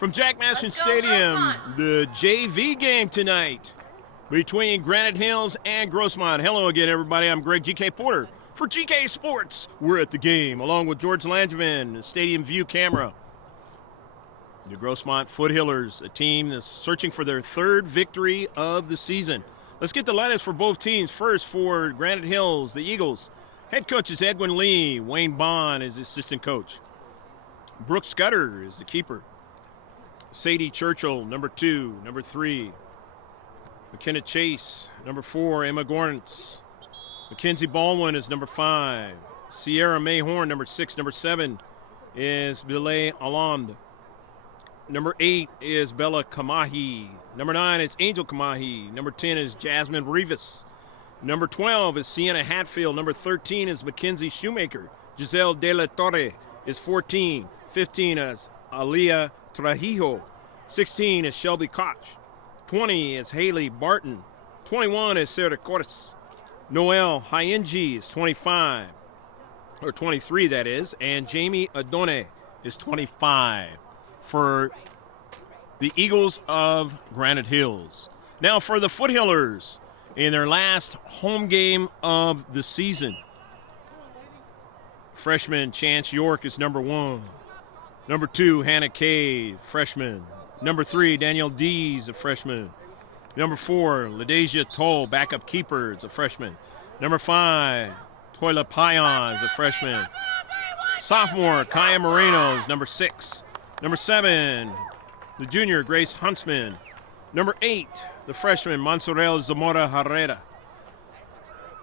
From Jack Mason Stadium, the JV game tonight between Granite Hills and Grossmont. Hello again, everybody. I'm Greg GK Porter for GK Sports. We're at the game, along with George Langevin, the Stadium View camera. The Grossmont Foothillers, a team that's searching for their third victory of the season. Let's get the lineups for both teams. First, for Granite Hills, the Eagles. Head coach is Edwin Lee. Wayne Bond is assistant coach. Brooke Scudder is the keeper. Sadie Churchill, number 2. Number 3, McKenna Chase. Number 4, Emma Gornitz. Mackenzie Baldwin is number 5. Sierra Mayhorn, number 6. Number 7 is Billet Allende. Number 8 is Bella Kamahi. Number 9 is Angel Kamahi. Number 10 is Jasmine Rivas. Number 12 is Sienna Hatfield. Number 13 is Mackenzie Shoemaker. Giselle De La Torre is 14. 15 is Aliyah Trujillo. 16 is Shelby Koch. 20 is Haley Barton. 21 is Sarah Cortes. Noelle Hyengi is 25, or 23 that is, and Jamie Adone is 25 for the Eagles of Granite Hills. Now for the Foothillers in their last home game of the season. Freshman Chance York is number 1. Number 2, Hannah Kay, freshman. Number 3, Danielle Dees, a freshman. Number 4, LaDeja Toll, backup keeper, is a freshman. Number 5, Toila Payan is a freshman. Sophomore, Kaya Moreno is number 6. Number 7, the junior, Grace Huntsman. Number 8, the freshman, Monserrel Zamora Herrera.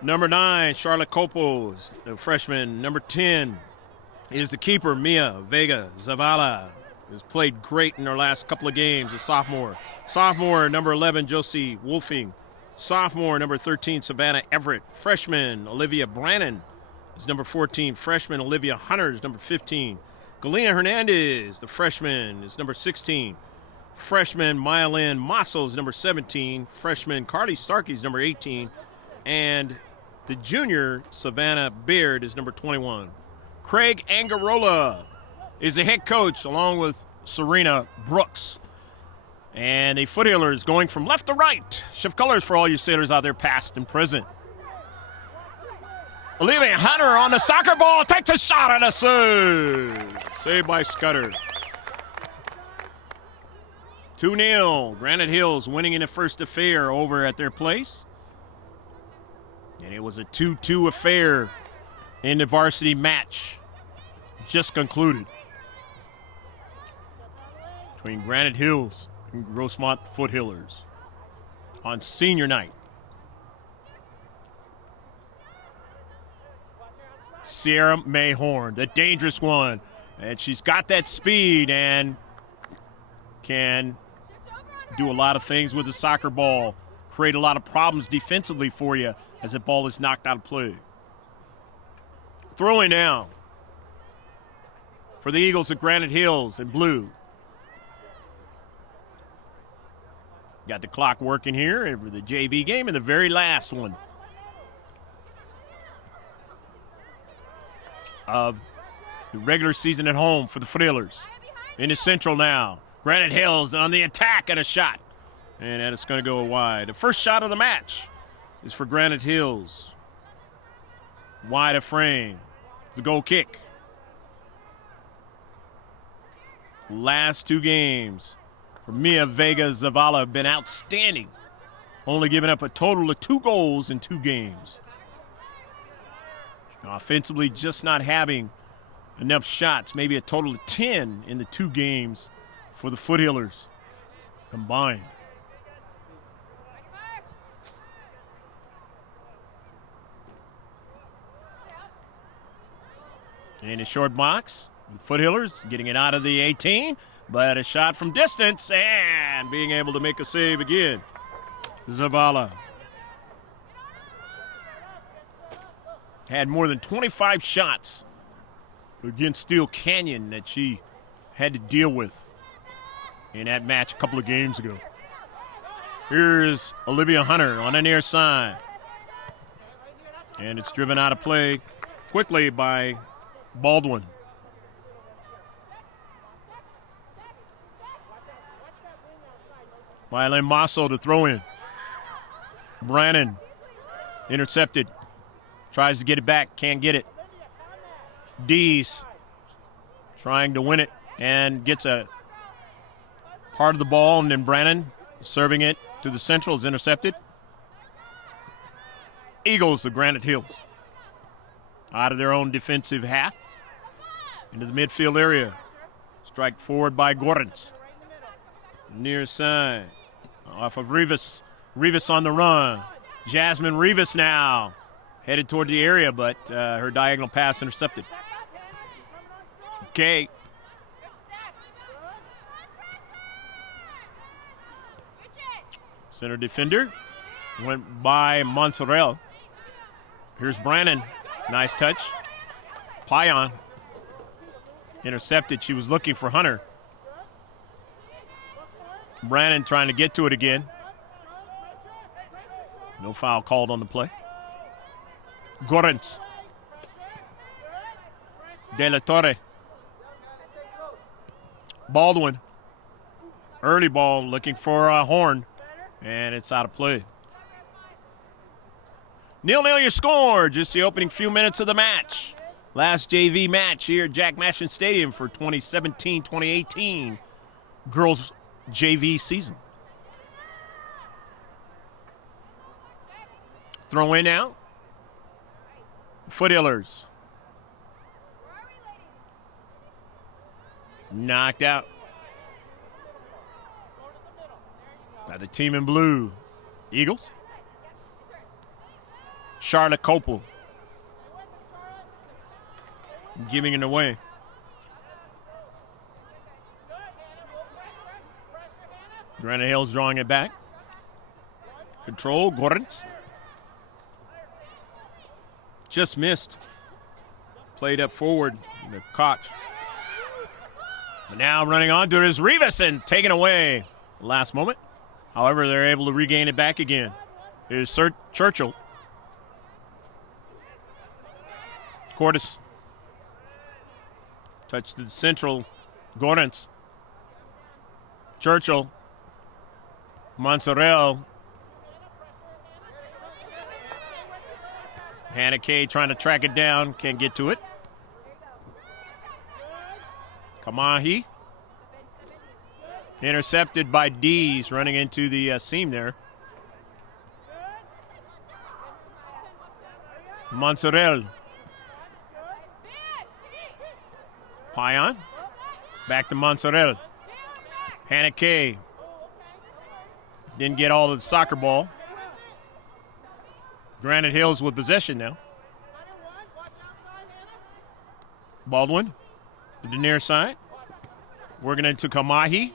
Number 9, Charlotte Copo is a freshman. Number 10 is the keeper, Mia Vega Zavala, who's played great in her last couple of games, a sophomore. Sophomore, number 11, Josie Wolfing. Sophomore, number 13, Savannah Everett. Freshman, Olivia Brannon is number 14. Freshman, Olivia Hunter is number 15. Galena Hernandez, the freshman, is number 16. Freshman, Maya-Lynn Masso is number 17. Freshman, Carly Starkey is number 18. And the junior, Savannah Beard, is number 21. Craig Angarola is the head coach, along with Serena Brooks. And the Foothillers going from left to right. Shift colors for all you sailors out there, past and present. Olivia Hunter on the soccer ball, takes a shot and a save. Saved by Scudder. 2-0. Granite Hills winning in the first affair over at their place. And it was a 2-2 affair in the varsity match just concluded between Granite Hills and Grossmont Foothillers on senior night. Sierra Mayhorn, the dangerous one, and she's got that speed and can do a lot of things with the soccer ball, create a lot of problems defensively for you as the ball is knocked out of play. Throwing now for the Eagles of Granite Hills in blue. Got the clock working here over the JV game and the very last one of the regular season at home for the Foothillers. In the central now. Granite Hills on the attack and a shot. And it's going to go wide. The first shot of the match is for Granite Hills. Wide of frame. The goal kick. Last 2 games for Mia Vega Zavala have been outstanding. Only giving up a total of 2 goals in 2 games. Offensively, just not having enough shots. Maybe a total of 10 in the 2 games for the Foothillers combined. In a short box, the Foothillers getting it out of the 18, but a shot from distance and being able to make a save again. Zavala had more than 25 shots against Steel Canyon that she had to deal with in that match a couple of games ago. Here's Olivia Hunter on the near side. And it's driven out of play quickly by Baldwin. Mylene Masso to throw in. Brannon intercepted. Tries to get it back. Can't get it. Dees trying to win it and gets a part of the ball, and then Brannon serving it to the central is intercepted. Eagles of Granite Hills out of their own defensive half into the midfield area. Strike forward by Gorens. Near side off of Rivas. Rivas on the run. Jasmine Rivas now headed toward the area, but her diagonal pass intercepted. Okay. Center defender went by Montserrat. Here's Brannon. Nice touch. Payan intercepted. She was looking for Hunter. Brannon trying to get to it again. No foul called on the play. Gorens. De La Torre. Baldwin. Early ball looking for a Horn. And it's out of play. 0-0 your score. Just the opening few minutes of the match. Last JV match here at Jack Mashin Stadium for 2017-2018 girls JV season. Throw in now. Foothillers. Knocked out by the team in blue. Eagles. Charlotte Copel. Giving it away. Granite Hills drawing it back. Control, Gorens. Just missed. Played up forward. The Koch. But now running on to his Rivas and taken away last moment. However, they're able to regain it back again. Here's Churchill. Cordes. Touch to the central. Gorens. Churchill. Montserrat. Hannah Kay trying to track it down. Can't get to it. Kamahi. Intercepted by Dees, running into the seam there. Montserrat. Payan. Back to Montserrat. Hannah Kay. Didn't get all of the soccer ball. Granite Hills with possession now. Baldwin to the near side. Working into Kamahi.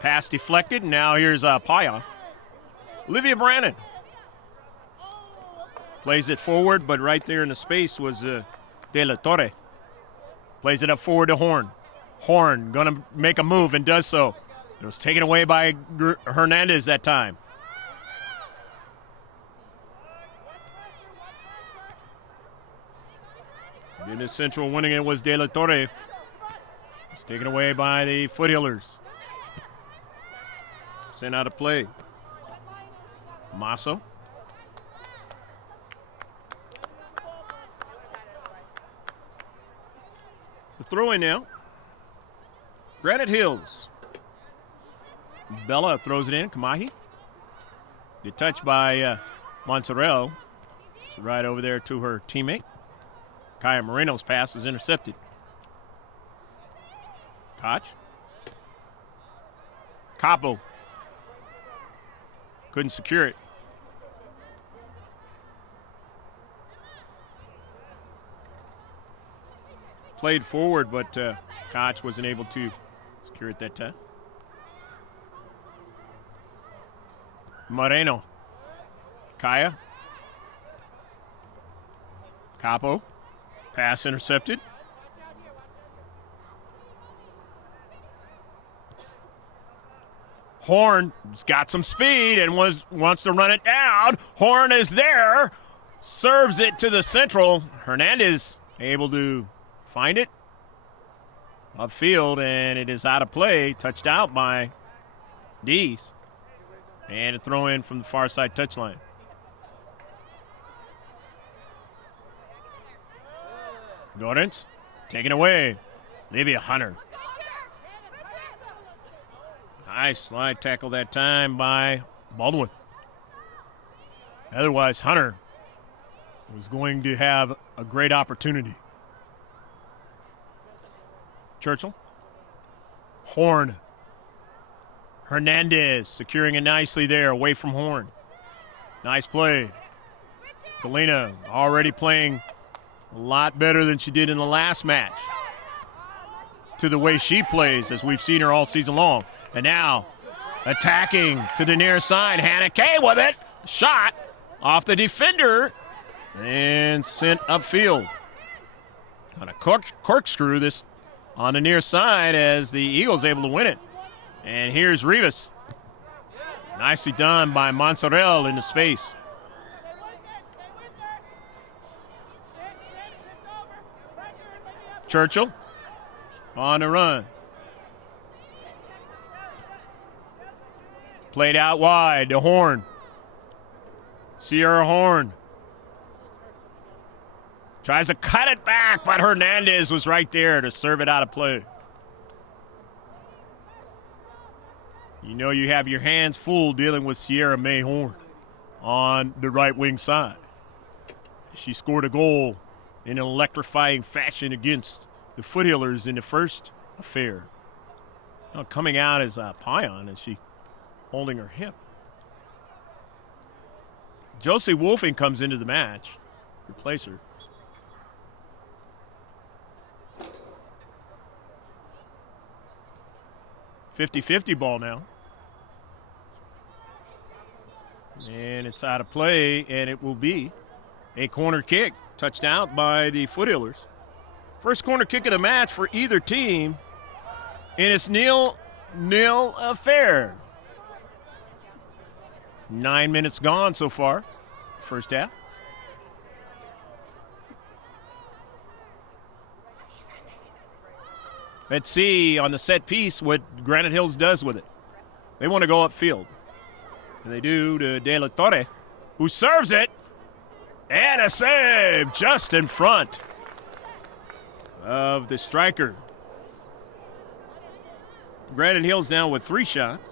Pass deflected. Now here's Payan. Olivia Brannon. Plays it forward, but right there in the space was De La Torre. Plays it up forward to Horn. Horn going to make a move and does so. It was taken away by Hernandez that time. In the central winning it was De La Torre. It's taken away by the Foothillers. Sent out of play. Masso. The throw in now. Granite Hills. Bella throws it in. Kamahi. Good touch by Montserrat. It's right over there to her teammate. Kaya Moreno's pass is intercepted. Koch. Capo. Couldn't secure it. Played forward, but Koch wasn't able to secure it that time. Moreno. Kaya. Capo. Pass intercepted. Horn's got some speed and wants to run it down. Horn is there. Serves it to the central. Hernandez able to find it upfield, and it is out of play. Touched out by Dees. And a throw in from the far side touchline. Gordon's taken away. Livia Hunter. Nice slide tackle that time by Baldwin. Otherwise, Hunter was going to have a great opportunity. Churchill. Horn. Hernandez securing it nicely there away from Horn. Nice play. Galena already playing a lot better than she did in the last match. To the way she plays, as we've seen her all season long. And now attacking to the near side. Hannah Kay with it. Shot off the defender and sent upfield. On a corkscrew this on the near side as the Eagles able to win it. And here's Rivas. Nicely done by Monserel into space. Churchill on the run. Played out wide to Horn. Sierra Horn. Tries to cut it back, but Hernandez was right there to serve it out of play. You know you have your hands full dealing with Sierra May Horn on the right wing side. She scored a goal in an electrifying fashion against the Foothillers in the first affair. Now coming out as a Pion, and she holding her hip. Josie Wolfing comes into the match, replace her. .50-50 ball now. And it's out of play, and it will be a corner kick. Touchdown by the Foothillers. First corner kick of the match for either team, and it's nil affair. 9 minutes gone so far, first half. Let's see on the set piece what Granite Hills does with it. They want to go upfield. And they do to De La Torre, who serves it. And a save just in front of the striker. Granite Hills now with 3 shots.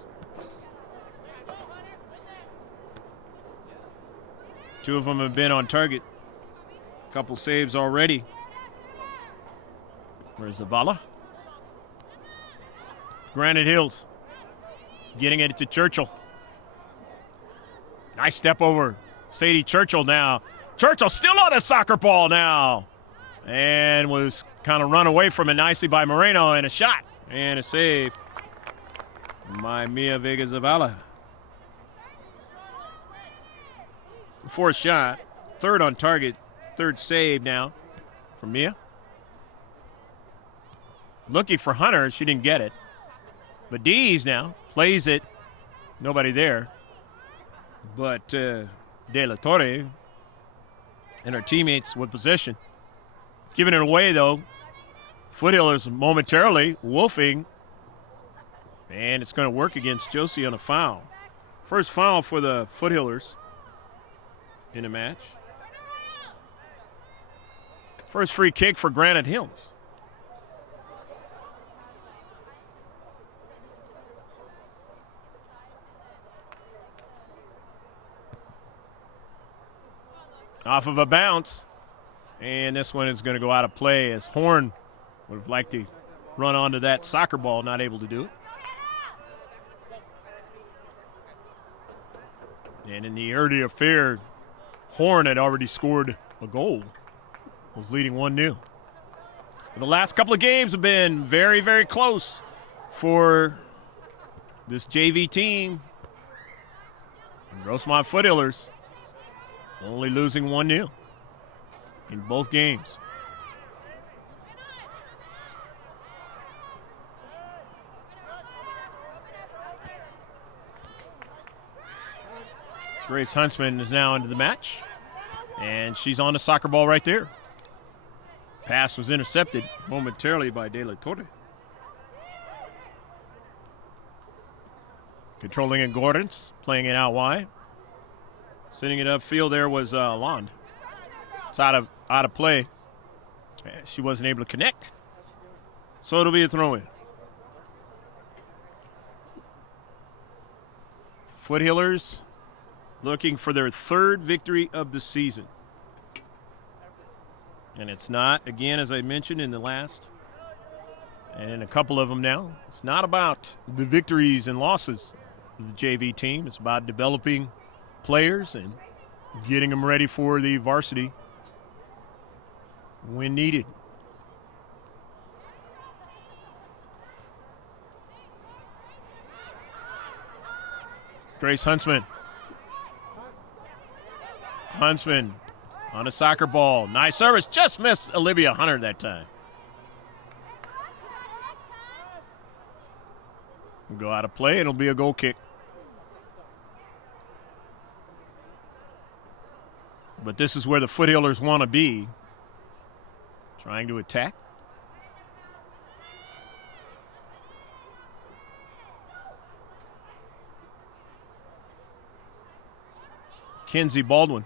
2 of them have been on target. A couple saves already. Where's Zavala? Granite Hills getting it to Churchill. Nice step over. Sadie Churchill now. Churchill still on a soccer ball now. And was kind of run away from it nicely by Moreno, and a shot. And a save by Mia Vega Zavala. 4th shot. 3rd on target. 3rd save now from Mia. Looking for Hunter. She didn't get it. But Dees now plays it. Nobody there. But De La Torre and her teammates with possession. Giving it away, though. Foothillers momentarily wolfing. And it's going to work against Josie on a foul. First foul for the Foothillers in the match. First free kick for Granite Hills. Off of a bounce. And this one is going to go out of play as Horn would have liked to run onto that soccer ball, not able to do it. And in the early affair, Horn had already scored a goal. Was leading 1-0. The last couple of games have been very, very close for this JV team. Grossmont Foothillers only losing 1-0 in both games. Grace Huntsman is now into the match, and she's on the soccer ball right there. Pass was intercepted momentarily by De La Torre. Controlling in Gordon's, playing it out wide. Sending it upfield there was Lond. It's out of play. She wasn't able to connect. So it'll be a throw-in. Foothillers looking for their third victory of the season. And it's not, again, as I mentioned in the last, and a couple of them now, it's not about the victories and losses of the JV team. It's about developing players and getting them ready for the varsity when needed. Grace Huntsman. Huntsman on a soccer ball. Nice service. Just missed Olivia Hunter that time. We'll go out of play, and it'll be a goal kick. But this is where the Foothillers want to be. Trying to attack. Kenzie Baldwin.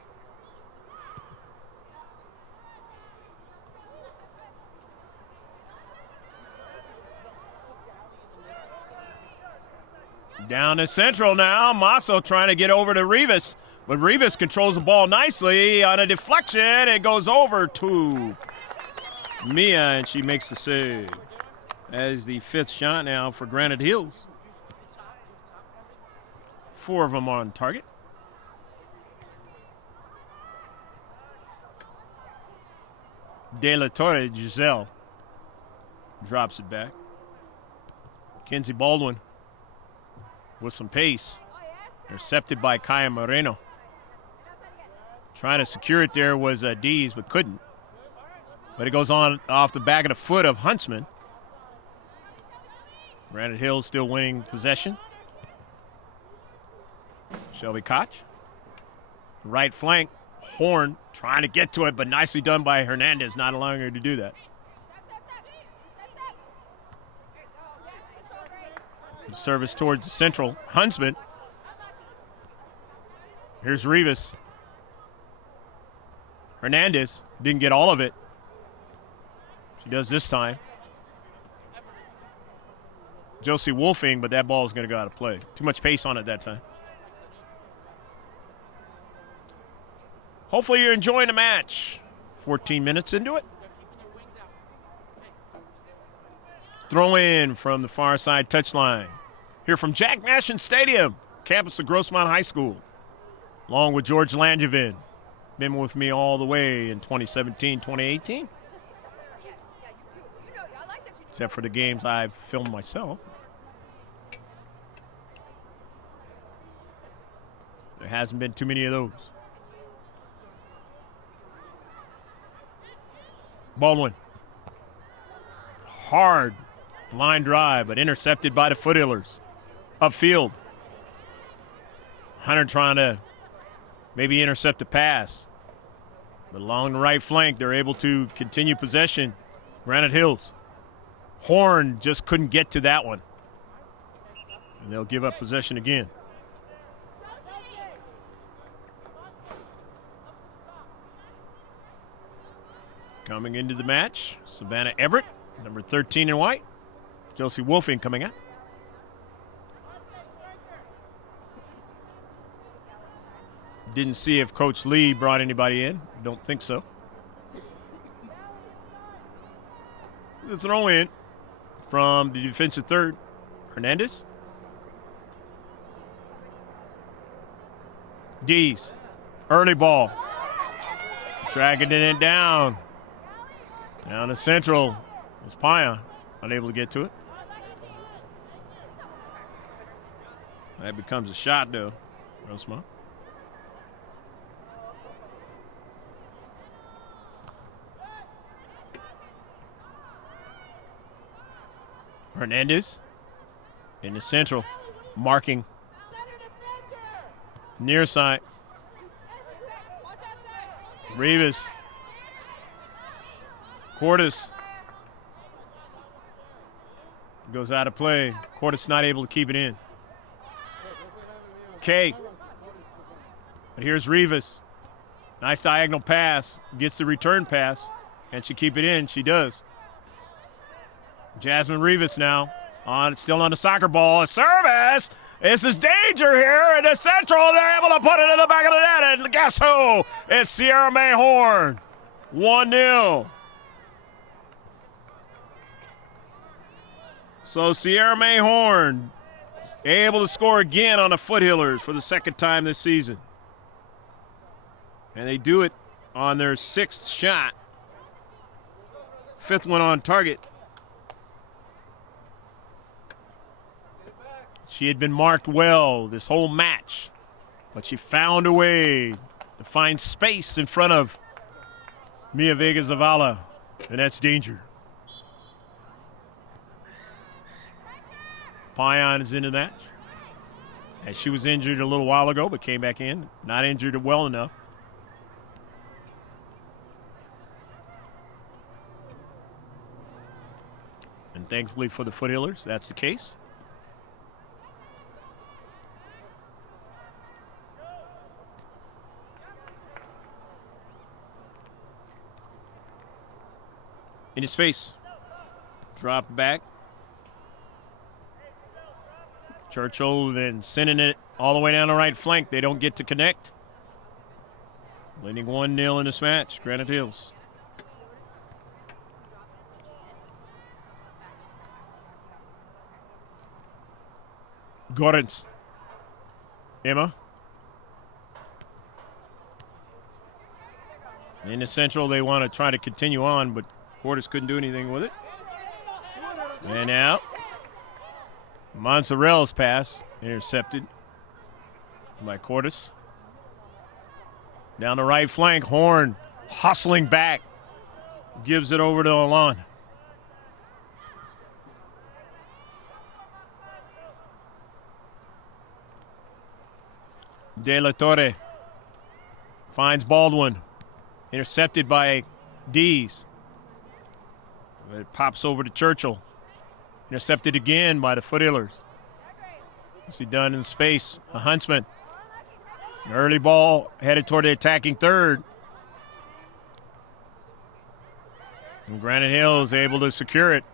Down to Central now. Masso trying to get over to Rivas. But Rivas controls the ball nicely on a deflection. It goes over to Mia, and she makes the save. That is the fifth shot now for Granite Hills. 4 of them on target. De La Torre, Giselle, drops it back. Kenzie Baldwin with some pace. Intercepted by Kaya Moreno. Trying to secure it there was Dees, but couldn't. But it goes on off the back of the foot of Huntsman. Granite Hills still winning possession. Shelby Koch. Right flank. Horn trying to get to it, but nicely done by Hernandez, not allowing her to do that. Service towards the Central. Huntsman. Here's Rivas. Hernandez didn't get all of it. She does this time. Josie Wolfing, but that ball is going to go out of play. Too much pace on it that time. Hopefully you're enjoying the match. 14 minutes into it. Throw in from the far side touchline. Here from Jack Mashin Stadium, campus of Grossmont High School. Along with George Langevin. Been with me all the way in 2017, 2018. Except for the games I've filmed myself. There hasn't been too many of those. Baldwin. Hard line drive, but intercepted by the Foothillers. Upfield. Hunter trying to maybe intercept a pass. But along the right flank, they're able to continue possession. Granite Hills. Horn just couldn't get to that one. And they'll give up possession again. Coming into the match, Savannah Everett, number 13 in white. Josie Wolfing coming out. Didn't see if Coach Lee brought anybody in. Don't think so. The throw in from the defensive third, Hernandez. Dees, early ball. Dragging it down. Down to Central. Was Paya unable to get to it. That becomes a shot, though. Grossmont. Hernandez in the Central. Marking. Near side. Rivas. Cordes goes out of play. Cordes not able to keep it in. Kay. But here's Rivas. Nice diagonal pass. Gets the return pass. Can she keep it in? She does. Jasmine Rivas now. Still on the soccer ball. A service. This is danger here in the central. They're able to put it in the back of the net. And guess who? It's Sierra May Horn. 1-0. So Sierra May Horn able to score again on the Foothillers for the second time this season. And they do it on their 6th shot. 5th one on target. She had been marked well this whole match, but she found a way to find space in front of Mia Vega Zavala, and that's danger. Payan is into the match. As she was injured a little while ago, but came back in. Not injured well enough. And thankfully for the Foothillers, that's the case. In his face. Drop back. Churchill then sending it all the way down the right flank. They don't get to connect. Leading 1-0 in this match. Granite Hills. Gorens. Emma. In the central, they want to try to continue on, but Cordes couldn't do anything with it. And now, Monserrat's pass intercepted by Cordes. Down the right flank, Horn hustling back. Gives it over to Alon. De La Torre finds Baldwin. Intercepted by Dees. It pops over to Churchill. Intercepted again by the Foothillers. See done in space. A Huntsman. An early ball headed toward the attacking third. And Granite Hills able to secure it.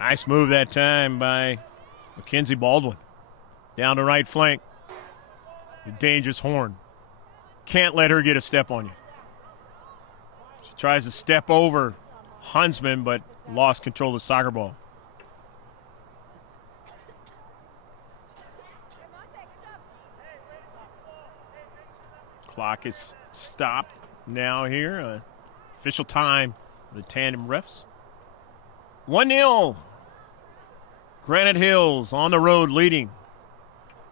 Nice move that time by Mackenzie Baldwin. Down the right flank. The dangerous Horn. Can't let her get a step on you. She tries to step over Huntsman, but lost control of the soccer ball. Clock is stopped now here. Official time for the tandem refs. 1-0. Granite Hills on the road leading.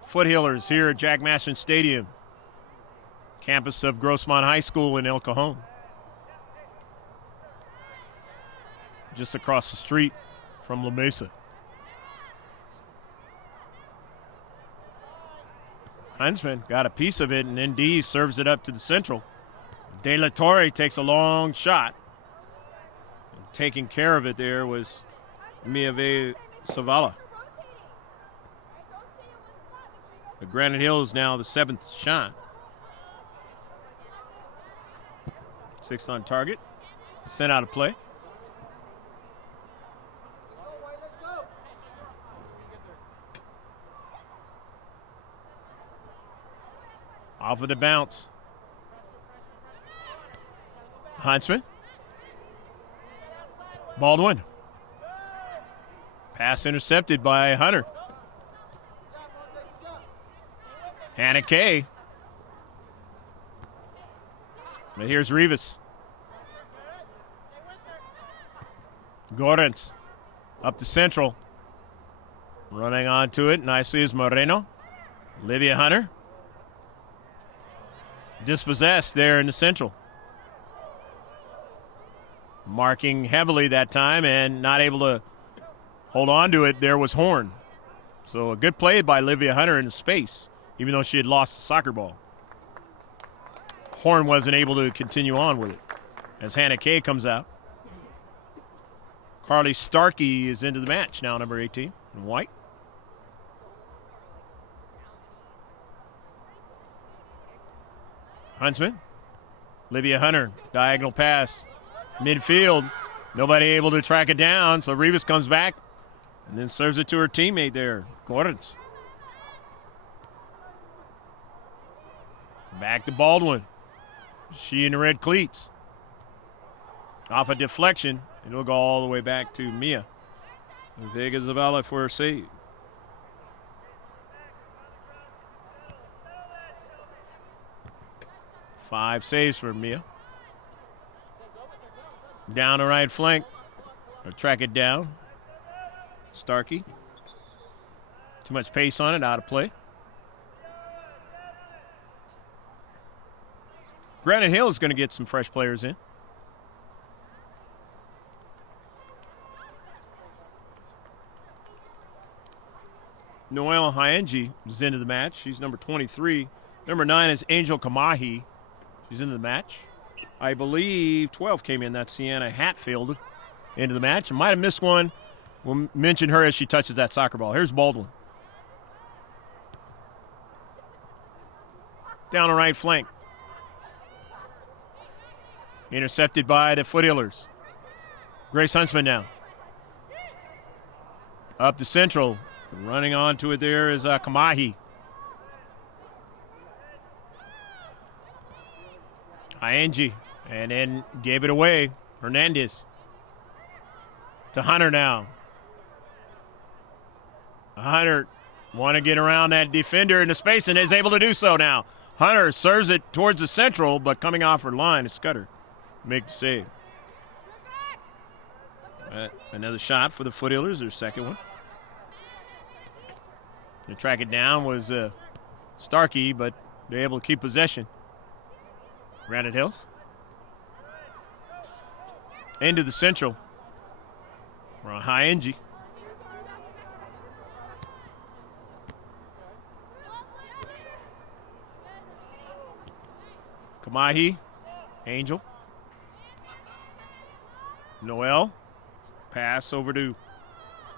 Foothillers here at Jack Mashman Stadium. Campus of Grossmont High School in El Cajon. Just across the street from La Mesa. Huntsman got a piece of it, and then Dees serves it up to the central. De La Torre takes a long shot. And taking care of it there was Miave Savala. The Granite Hills now the 7th shot. 6th on target. Sent out of play. Off of the bounce. Huntsman. Baldwin. Pass intercepted by Hunter. Hannah Kay. But here's Rivas. Gorens up to central. Running onto it nicely is Moreno. Livia Hunter. Dispossessed there in the central. Marking heavily that time and not able to hold on to it. There was Horn. So a good play by Livia Hunter in the space, even though she had lost the soccer ball. Horn wasn't able to continue on with it as Hannah Kay comes out. Carly Starkey is into the match now, number 18 in white. Huntsman. Olivia Hunter, diagonal pass. Midfield. Nobody able to track it down, so Rivas comes back and then serves it to her teammate there, Gordons. Back to Baldwin. She in the red cleats. Off a deflection, it'll go all the way back to Mia. Vega Zavala for a save. Five saves for Mia. Down the right flank. Or track it down. Starkey. Too much pace on it, out of play. Granite Hill is going to get some fresh players in. Noelle Hyengi is into the match. She's number 23. Number 9 is Angel Kamahi. She's into the match. I believe 12 came in. That's Sienna Hatfield into the match. I might have missed one. We'll mention her as she touches that soccer ball. Here's Baldwin. Down the right flank. Intercepted by the Foot Healers. Grace Huntsman now. Up to Central. Running onto it there is Kamahi. Hyengi. And then gave it away. Hernandez. To Hunter now. Hunter want to get around that defender in the space and is able to do so now. Hunter serves it towards the Central, but coming off her line is Scudder. Make the save. Another shot for the Foot Healers, their second one. To track it down was Starkey, but they're able to keep possession. Granite Hills. Into the Central. We're on Hyengi. Kamahi. Angel. Noel. Pass over to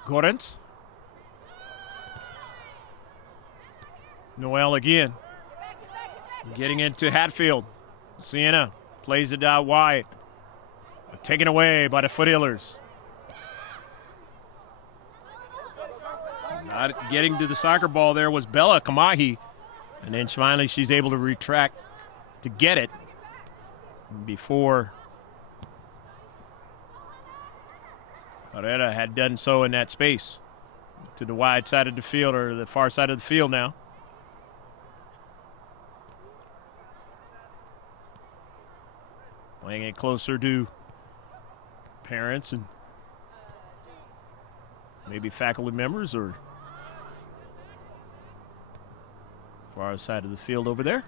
Gorens. Noel again. Getting into Hatfield. Sienna plays it out wide. Taken away by the Foot Healers. Not getting to the soccer ball there was Bella Kamahi. And then finally she's able to retract to get it before Herrera had done so in that space. To the wide side of the field, or the far side of the field now. Playing it closer to parents and maybe faculty members, or far side of the field over there.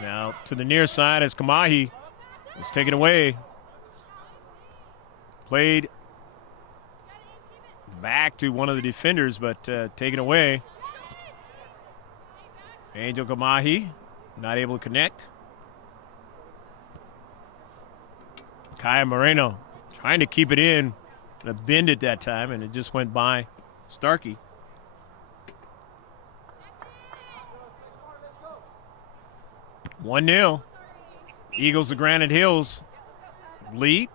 Now to the near side as Kamahi was taken away. Played back to one of the defenders, but taken away. Angel Kamahi not able to connect. Kaya Moreno trying to keep it in. A bend at that time, and it just went by Starkey. Let's go. 1-0. Eagles of Granite Hills lead.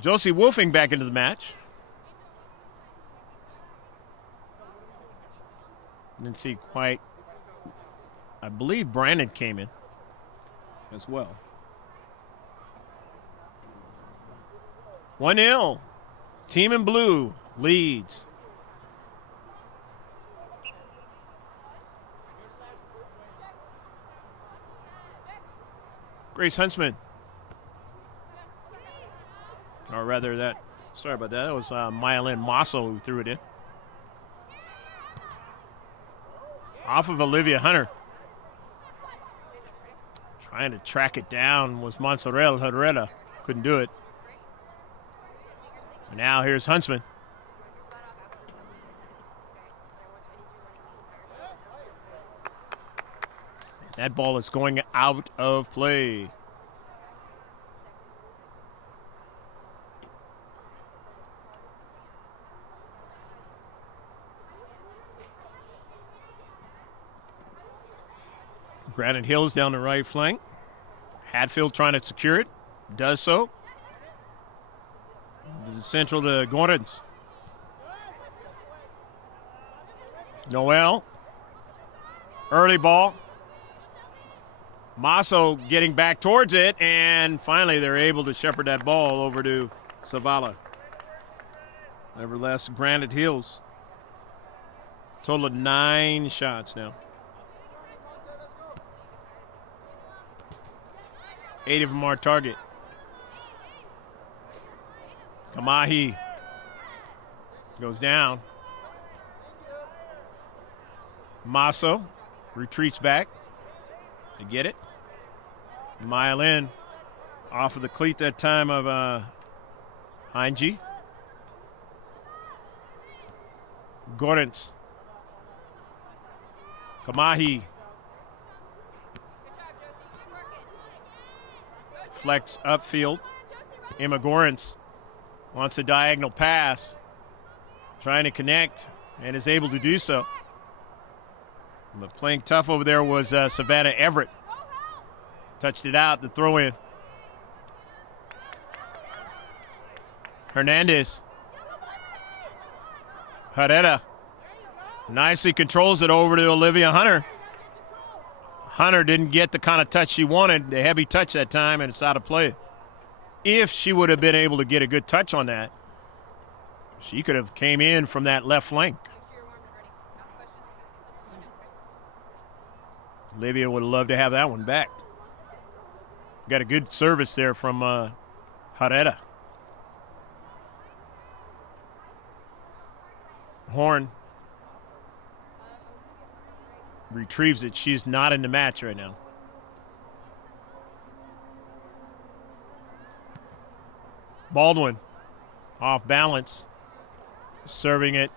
Josie Wolfing back into the match. Didn't see quite. I believe Brandon came in as well. 1-0. Team in blue leads. Grace Huntsman. Or rather sorry about that. That was Mylin Mosso who threw it in. Off of Olivia Hunter. Trying to track it down was Monserrat Herrera. Couldn't do it. And now here's Huntsman. That ball is going out of play. Granite Hills down the right flank. Hatfield trying to secure it. Does so. The central to Gordons. Noel. Early ball. Masso getting back towards it, and finally they're able to shepherd that ball over to Zavala. Nevertheless, Granite Hills. Total of 9 shots now. 8 of them are target. Kamahi goes down. Masso retreats back to get it. Mile in off of the cleat that time of Heinge. Gorens. Kamahi. Flex upfield. Emma Gorens wants a diagonal pass. Trying to connect and is able to do so. But playing tough over there was Savannah Everett. Touched it out, the throw in. Hernandez. Herrera nicely controls it over to Olivia Hunter. Hunter didn't get the kind of touch she wanted, the heavy touch that time, and it's out of play. If she would have been able to get a good touch on that, she could have came in from that left flank. Olivia would have loved to have that one back. Got a good service there from Herrera. Horn retrieves it. She's not in the match right now. Baldwin off balance, serving it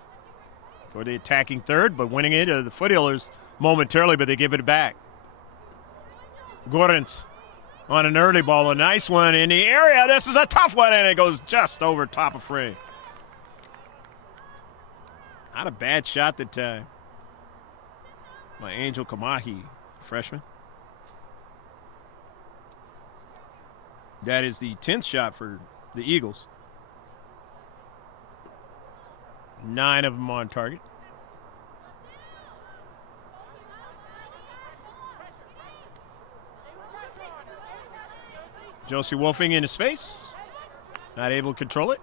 for the attacking third, but winning it. The Foothillers momentarily, but they give it back. Gorens on an early ball, a nice one in the area. This is a tough one, and it goes just over top of frame. Not a bad shot that time by Angel Kamahi, freshman. That is the 10th shot for the Eagles. 9 of them on target. Josie Wolfing into space. Not able to control it.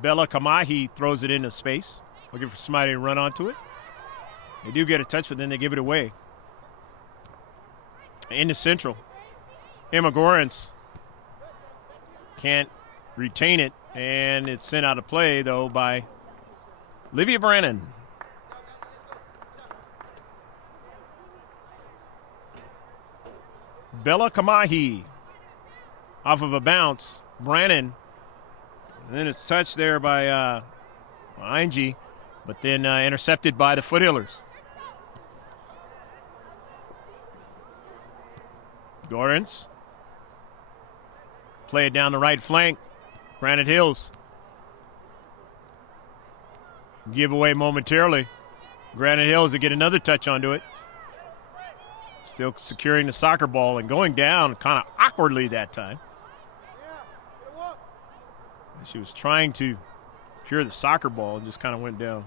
Bella Kamahi throws it into space, looking for somebody to run onto it. They do get a touch, but then they give it away. Into central. Emma Gorens can't retain it, and it's sent out of play, though, by Livia Brannon. Bella Kamahi off of a bounce. Brannon. And then it's touched there by Inge, but then intercepted by the Foothillers. Gorens. Play it down the right flank. Granite Hills. Give away momentarily. Granite Hills to get another touch onto it. Still securing the soccer ball and going down kind of awkwardly that time. She was trying to cure the soccer ball and just kind of went down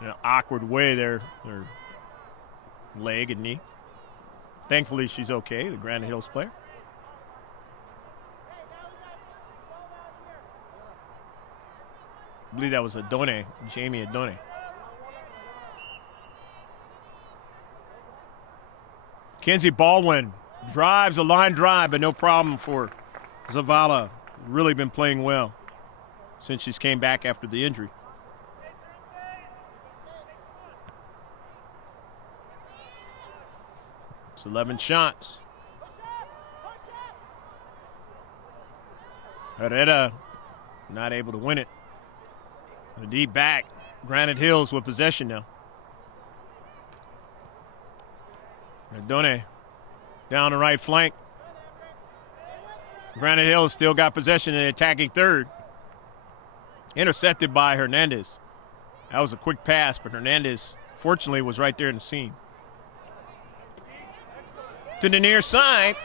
in an awkward way there, her leg and knee. Thankfully, she's okay, the Granite Hills player. I believe that was Adone, Jamie Adone. Kenzie Baldwin drives a line drive, but no problem for Zavala. Really been playing well since she's came back after the injury. It's 11 shots. Herrera not able to win it. The deep back. Granite Hills with possession now. Adone down the right flank. Granite Hills still got possession in the attacking third. Intercepted by Hernandez. That was a quick pass, but Hernandez fortunately was right there in the scene. To the near side.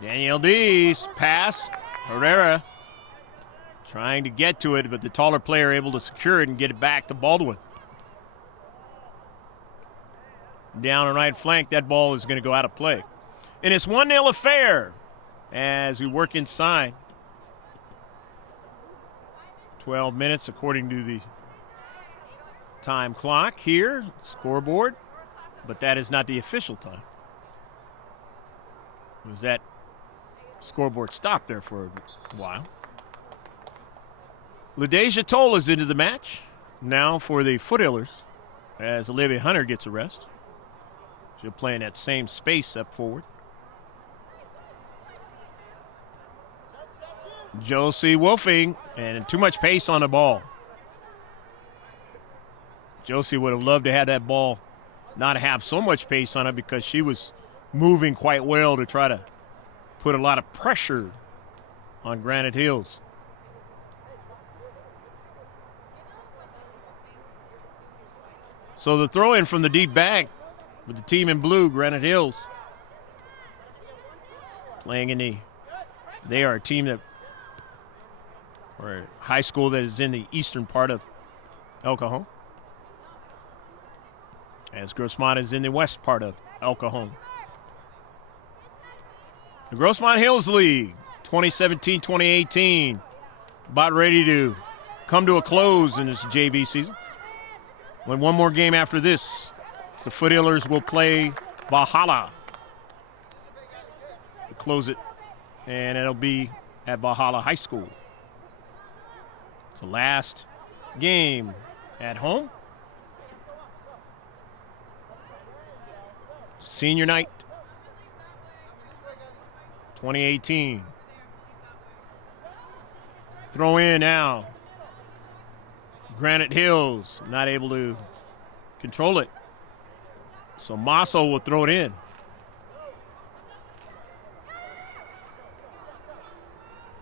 Danielle Dees, pass. Herrera trying to get to it, but the taller player able to secure it and get it back to Baldwin. Down the right flank, that ball is going to go out of play. And it's 1-0 affair as we work inside. 12 minutes according to the time clock here, scoreboard, but that is not the official time. Was that scoreboard stopped there for a while. LaDeja Toll is into the match now for the Foothillers as Olivia Hunter gets a rest. She'll play in that same space up forward. Josie Wolfing, and too much pace on the ball. Josie would have loved to have that ball not have so much pace on it because she was moving quite well to try to put a lot of pressure on Granite Hills. So the throw in from the deep back with the team in blue, Granite Hills. Playing in they are a team that, or a high school that is in the eastern part of El Cajon, as Grossmont is in the west part of El Cajon. The Grossmont Hills League, 2017-2018, about ready to come to a close in this JV season. When one more game after this, the Foothillers will play Valhalla to close it, and it'll be at Valhalla High School. It's the last game at home. Senior night, 2018. Throw in now. Granite Hills not able to control it. So Masso will throw it in.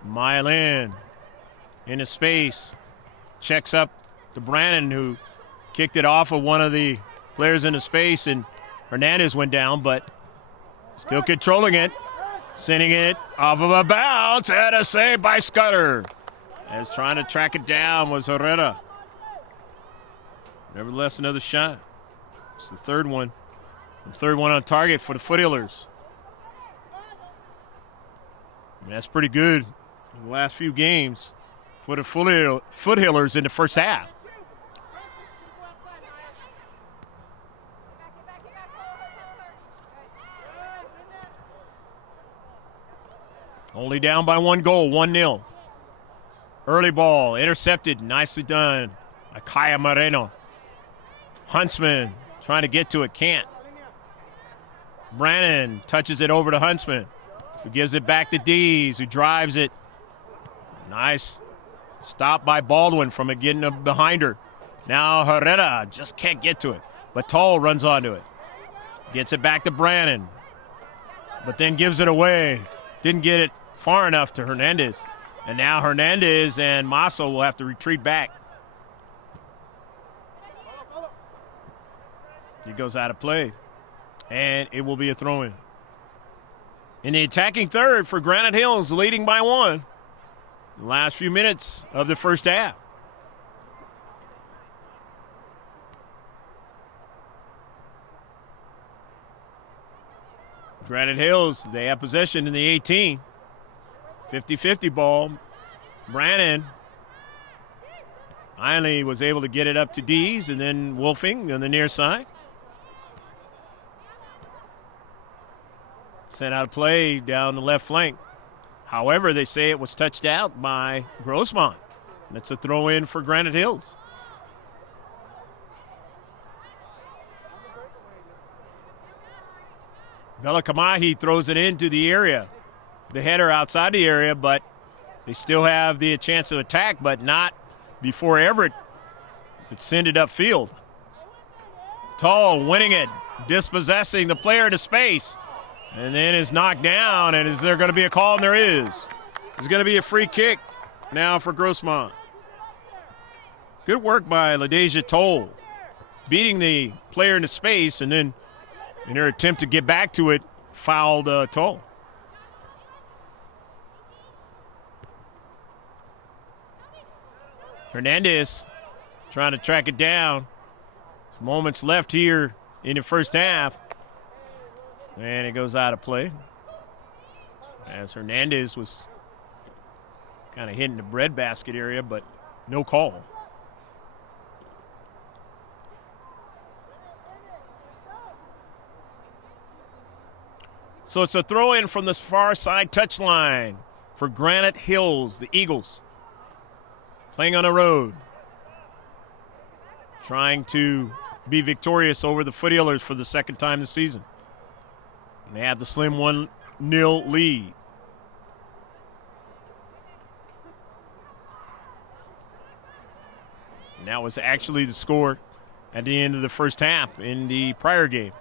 Mylan into space. Checks up to Brannon, who kicked it off of one of the players into space, and Hernandez went down, but still controlling it. Sending it off of a bounce, and a save by Scudder. As trying to track it down was Herrera. Nevertheless, another shot. It's the third one. The third one on target for the Foothillers. And that's pretty good in the last few games for the Foothillers in the first half. Only down by one goal, 1-0. Early ball, intercepted, nicely done by Kaya Moreno. Huntsman trying to get to it, can't. Brannon touches it over to Huntsman, who gives it back to Dees, who drives it. Nice stop by Baldwin from it getting behind her. Now Herrera just can't get to it, but Toll runs onto it. Gets it back to Brannon, but then gives it away. Didn't get it far enough to Hernandez. And now Hernandez and Masso will have to retreat back. He goes out of play, and it will be a throw-in. In the attacking third for Granite Hills, leading by one. The last few minutes of the first half. Granite Hills, they have possession in the 18. 50-50 ball. Brannon finally was able to get it up to Dees, and then Wolfing on the near side. Sent out of play down the left flank. However, they say it was touched out by Grossmont. That's a throw-in for Granite Hills. Bella Kamahi throws it into the area. The header outside the area, but they still have the chance to attack, but not before Everett could send it upfield. Toll winning it, dispossessing the player to space, and then is knocked down. And is there going to be a call? And there is. There's going to be a free kick now for Grossmont. Good work by LaDeja Toll, beating the player into space, and then in her attempt to get back to it, fouled Toll. Hernandez trying to track it down. There's moments left here in the first half. And it goes out of play. As Hernandez was kind of hitting the breadbasket area, but no call. So it's a throw-in from the far side touchline for Granite Hills, the Eagles. Playing on the road. Trying to be victorious over the Foothillers for the second time this season. And they have the slim 1-0 lead. And that was actually the score at the end of the first half in the prior game.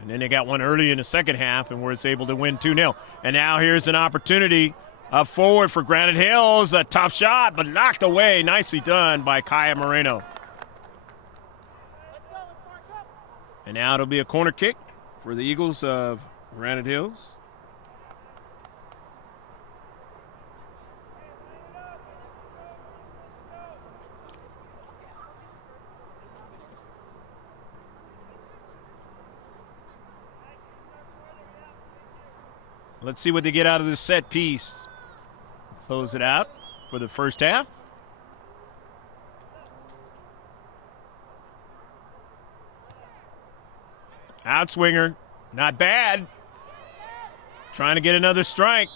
And then they got one early in the second half and was able to win 2-0. And now here's an opportunity forward for Granite Hills. A tough shot, but knocked away. Nicely done by Kaya Moreno. And now it'll be a corner kick for the Eagles of Granite Hills. Let's see what they get out of this set piece. Close it out for the first half. Outswinger, not bad. Trying to get another strike.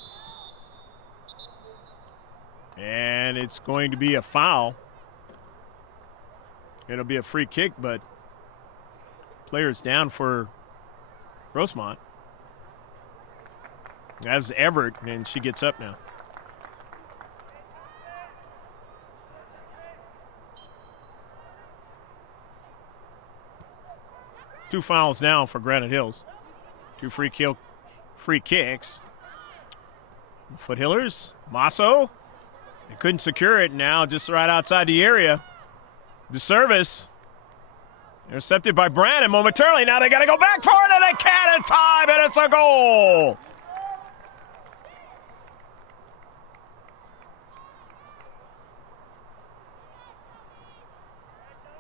And it's going to be a foul. It'll be a free kick, but player's down for Grossmont. That's Everett, and she gets up now. Two fouls now for Granite Hills. Two free kicks. Foothillers, Masso. They couldn't secure it now, just right outside the area. The service. Intercepted by Brandon momentarily. Now they got to go back for it, and they can't in time, and it's a goal.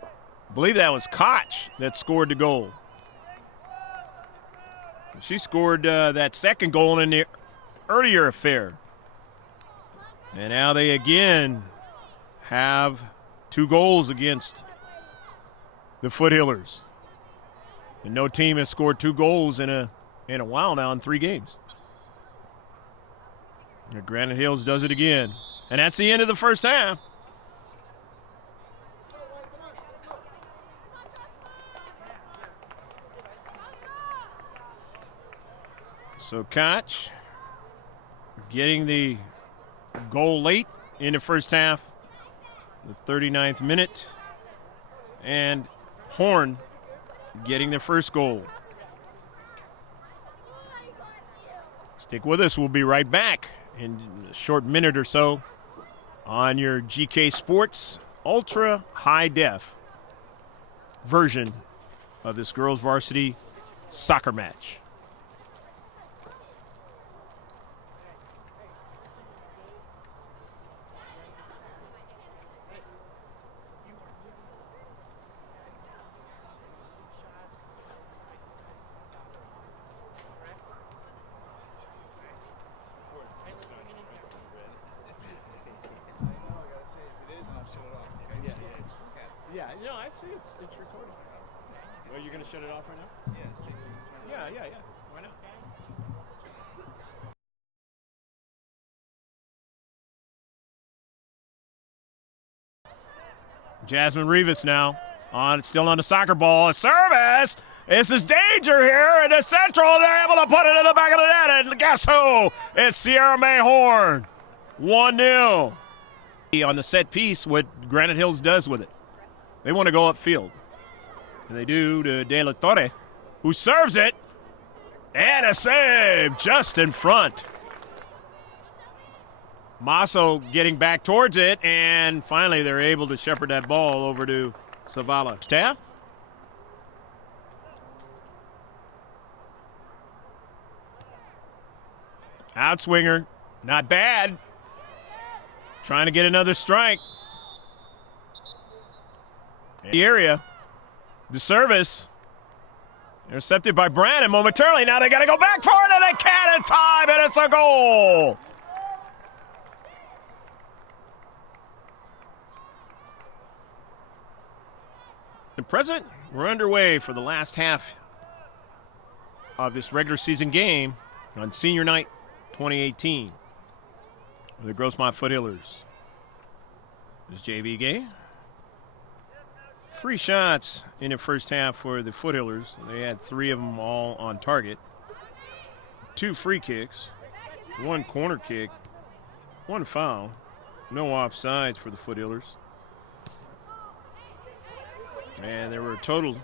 I believe that was Koch that scored the goal. She scored that second goal in the earlier affair. And now they again have 2 goals against the Foothillers. And no team has scored 2 goals in a while now in 3 games. And Granite Hills does it again. And that's the end of the first half. So Koch getting the goal late in the first half, the 39th minute. And Horn getting the first goal. Stick with us. We'll be right back in a short minute or so on your GK Sports Ultra High Def version of this girls varsity soccer match. Yeah, no, I see it's recording. Well, you're going to shut it off right now? Yeah. Why not? Jasmine Rivas now still on the soccer ball. A service. This is danger here in the central. They're able to put it in the back of the net. And guess who? It's Sierra May Horn. 1-0. On the set piece, what Granite Hills does with it. They want to go upfield. And they do to De La Torre, who serves it. And a save just in front. Masso getting back towards it, and finally they're able to shepherd that ball over to Zavala. Staff. Outswinger, not bad. Trying to get another strike. The area, the service, intercepted by Brandon momentarily. Now they got to go back for it, and they can't in time, and it's a goal. And present, we're underway for the last half of this regular season game on Senior Night 2018. The Grossmont Foothillers. This JV game. 3 shots in the first half for the Foothillers. They had 3 of them all on target. 2 free kicks, 1 corner kick, 1 foul. No offsides for the Foothillers. And there were a total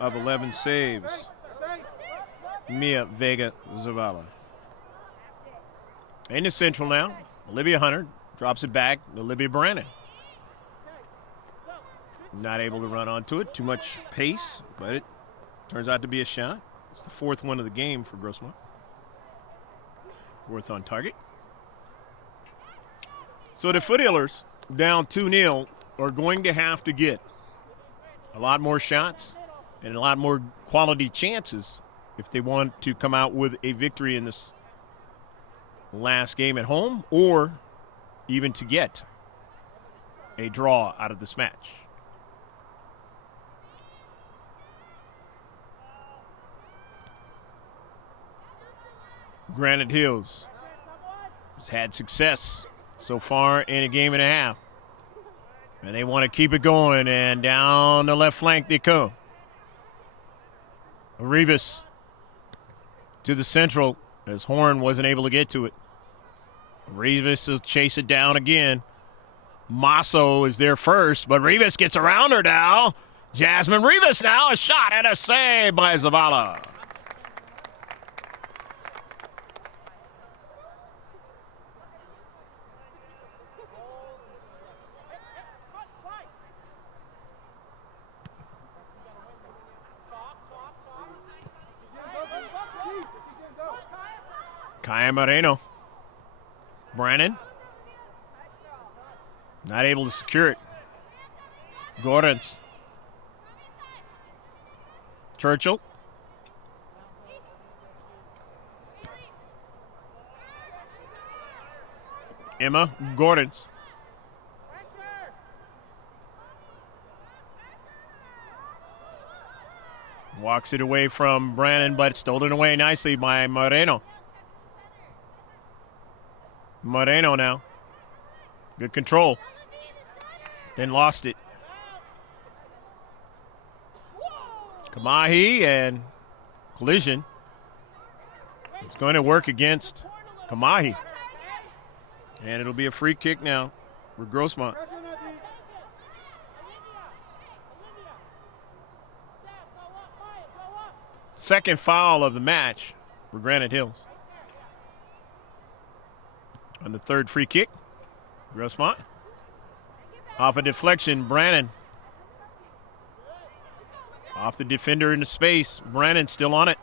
of 11 saves. Mia Vega Zavala. In the central now, Olivia Hunter drops it back to Olivia Brandon. Not able to run onto it. Too much pace, but it turns out to be a shot. It's the 4th one of the game for Grossmont. 4th on target. So the Foothillers, down 2-0, are going to have to get a lot more shots and a lot more quality chances if they want to come out with a victory in this last game at home, or even to get a draw out of this match. Granite Hills has had success so far in a game and a half, and they want to keep it going, and down the left flank they come. Rivas to the central, as Horn wasn't able to get to it. Rivas will chase it down again. Masso is there first, but Rivas gets around her now. Jasmine Rivas now, a shot and a save by Zavala. Kaya Moreno. Brandon. Not able to secure it. Gordons. Churchill. Emma Gordons. Walks it away from Brandon, but stolen away nicely by Moreno. Moreno now. Good control. Then lost it. Kamahi and collision. It's going to work against Kamahi. And it'll be a free kick now for Grossmont. Second foul of the match for Granite Hills. On the 3rd free kick, Grossmont. Off a deflection, Brandon. Off the defender into space. Brandon still on it.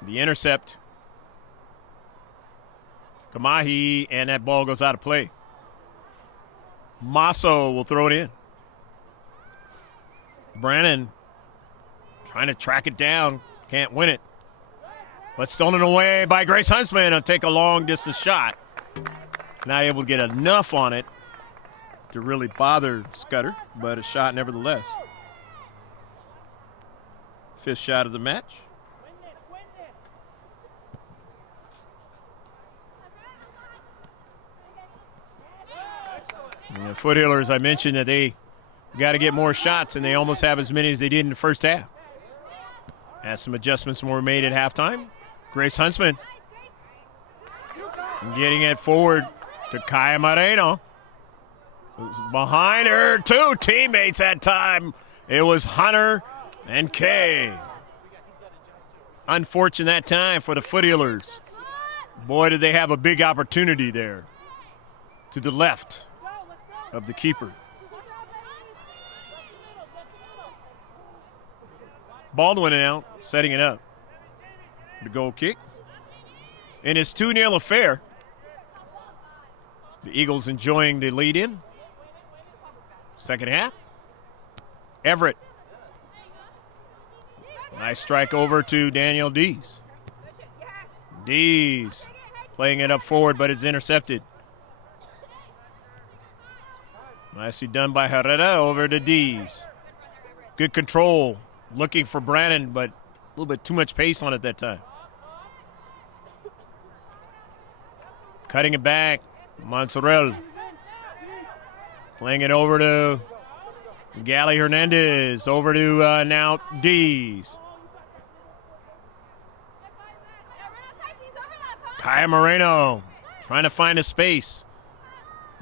The intercept. Kamahi, and that ball goes out of play. Masso will throw it in. Brandon trying to track it down. Can't win it. But stolen away by Grace Huntsman. Will take a long-distance shot. Not able to get enough on it to really bother Scudder, but a shot nevertheless. 5th shot of the match. And the Foothillers, I mentioned that they got to get more shots, and they almost have as many as they did in the first half. As some adjustments were made at halftime. Grace Huntsman getting it forward to Kaya Moreno. Behind her, 2 teammates that time. It was Hunter and Kay. Unfortunate that time for the Foothillers. Boy, did they have a big opportunity there to the left of the keeper. Baldwin now setting it up. The goal kick. And it's 2-0 affair. The Eagles enjoying the lead in. Second half. Everett. Nice strike over to Daniel Dees. Dees playing it up forward, but it's intercepted. Nicely done by Herrera over to Dees. Good control. Looking for Brannon, but a little bit too much pace on it that time. Cutting it back. Monsorel. Playing it over to Gally Hernandez. Over to now Dees. Kaya Moreno trying to find a space.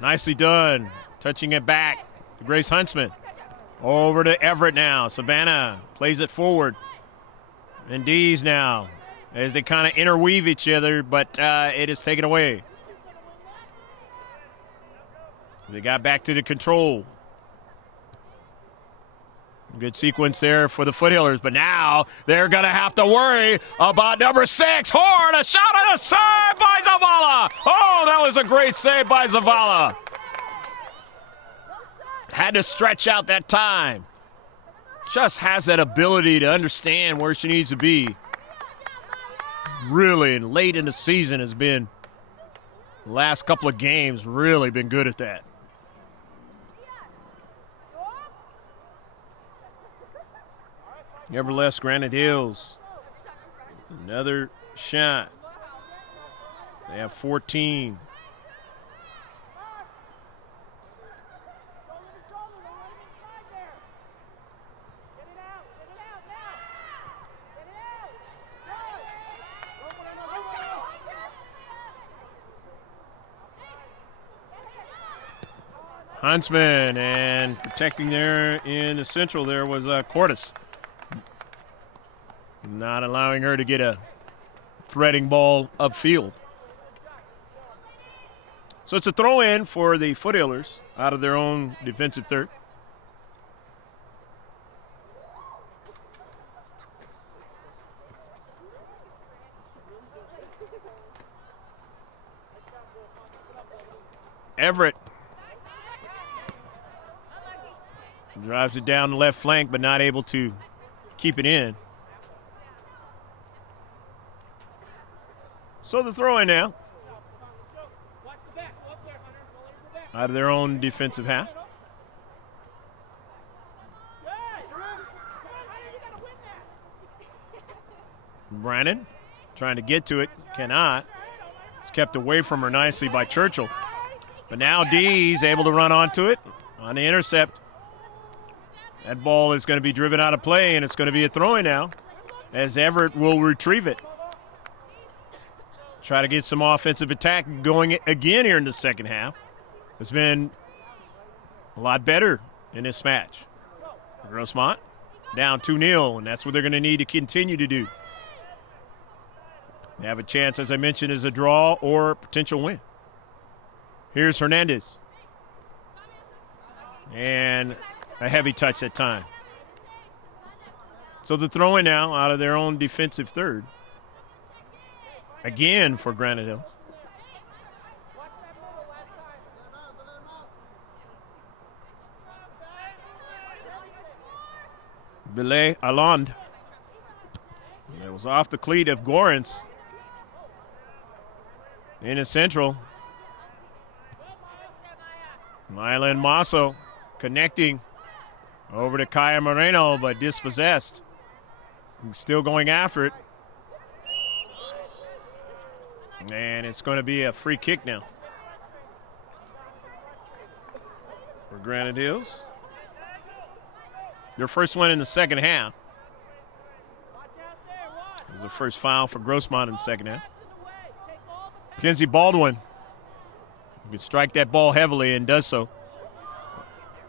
Nicely done. Touching it back to Grace Huntsman. Over to Everett now. Savannah plays it forward. And Dees now as they kind of interweave each other, but it is taken away. They got back to the control. Good sequence there for the Foothillers, but now they're going to have to worry about number 6, Horn. A shot and a save by Zavala. Oh, that was a great save by Zavala. Had to stretch out that time. Just has that ability to understand where she needs to be. Really, late in the season has been, the last couple of games, really been good at that. Nevertheless, Granite Hills, another shot. They have 14. Huntsman, and protecting there in the central there was Cordes. Not allowing her to get a threading ball upfield. So it's a throw-in for the Foothillers out of their own defensive third. Everett drives it down the left flank, but not able to keep it in. So the throw in now. Out of their own defensive half. Brannon trying to get to it, cannot. It's kept away from her nicely by Churchill. But now Dees able to run onto it on the intercept. That ball is going to be driven out of play, and it's going to be a throw-in now as Everett will retrieve it. Try to get some offensive attack going again here in the second half. It's been a lot better in this match. Grossmont down 2-0, and that's what they're going to need to continue to do. They have a chance, as I mentioned, as a draw or a potential win. Here's Hernandez. And a heavy touch that time. So the throw-in now out of their own defensive third. Again for Granite Hill. Belay Alond. It was off the cleat of Gorens. In the central. Mylan Masso connecting over to Kaya Moreno, but dispossessed. He's still going after it. And it's going to be a free kick now for Granite Hills. Their first one in the second half. It was the first foul for Grossmont in the second half. Mackenzie Baldwin could strike that ball heavily and does so.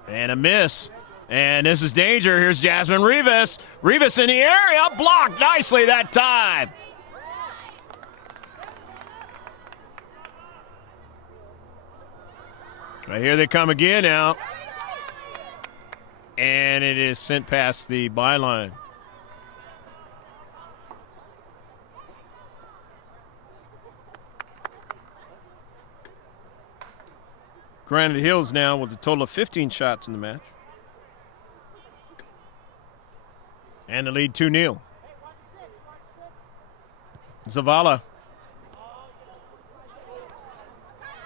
And a miss. And this is danger. Here's Jasmine Rivas. Rivas in the area. Blocked nicely that time. Right, here they come again now. And it is sent past the byline. Granite Hills now with a total of 15 shots in the match. And the lead 2-0. Zavala.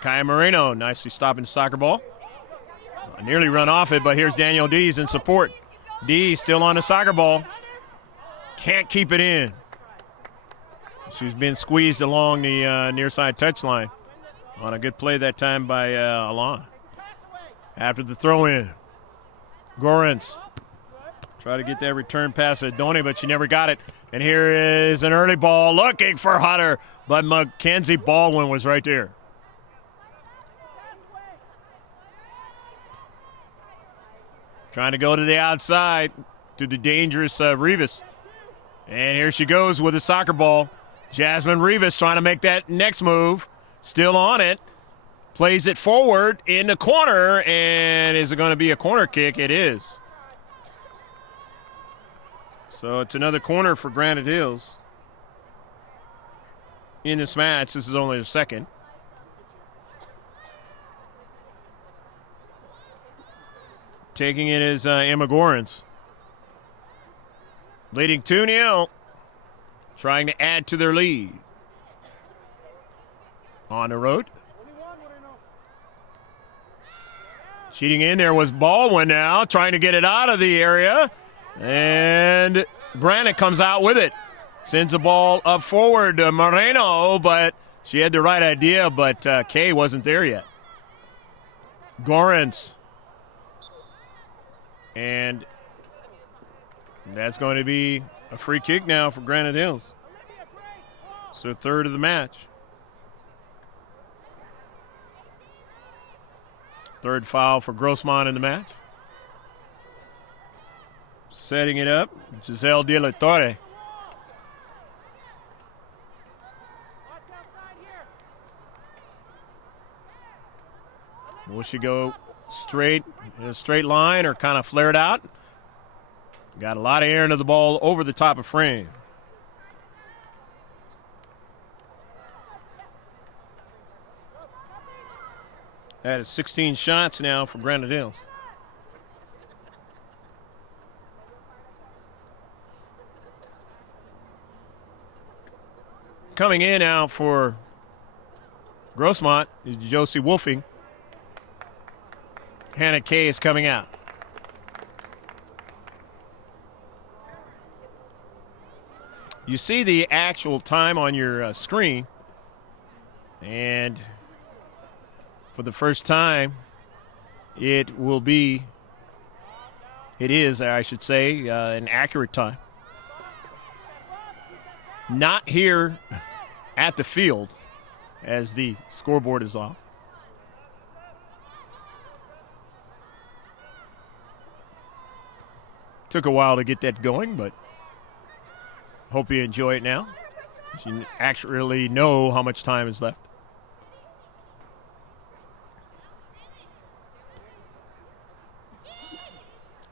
Kaya Moreno nicely stopping the soccer ball. Nearly run off it, but here's Daniel Dees in support. Dees still on the soccer ball. Can't keep it in. She's been squeezed along the near side touchline. On a good play that time by Alon. After the throw in, Gorens try to get that return pass at Donny, but she never got it. And here is an early ball looking for Hunter, but Mackenzie Baldwin was right there. Trying to go to the outside to the dangerous Rivas. And here she goes with the soccer ball. Jasmine Rivas trying to make that next move. Still on it. Plays it forward in the corner. And is it going to be a corner kick? It is. So it's another corner for Granite Hills in this match. This is only the second. Taking it is Emma Gorens. Leading 2-0. Trying to add to their lead. On the road. Cheating in there was Baldwin now. Trying to get it out of the area. And Granite comes out with it. Sends the ball up forward to Moreno, but she had the right idea, but Kay wasn't there yet. Gorens. And that's going to be a free kick now for Granite Hills. So third of the match. Third foul for Grossmont in the match. Setting it up, Giselle De La Torre. Will she go straight in a straight line or kind of flare it out? Got a lot of air into the ball over the top of frame. That is 16 shots now for Granite Hills. Coming in now for Grossmont is Josie Wolfing. Hannah Kay is coming out. You see the actual time on your screen, and for the first time, it is, I should say, an accurate time. Not here at the field as the scoreboard is off. Took a while to get that going, but hope you enjoy it now. You actually know how much time is left.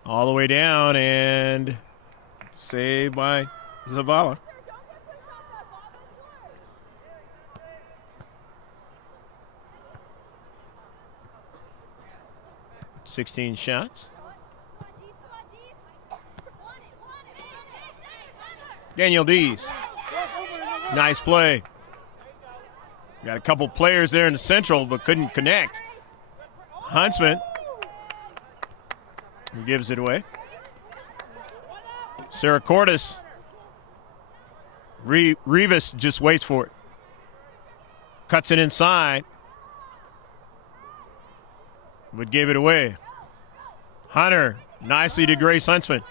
All the way down and saved by Zavala. $16 shots. Daniel Dees. Nice play. Got a couple players there in the central, but couldn't connect. Huntsman. Who gives it away. Sarah Cordes. Rivas just waits for it. Cuts it inside. Would give it away. Hunter. Nicely to Grace Huntsman.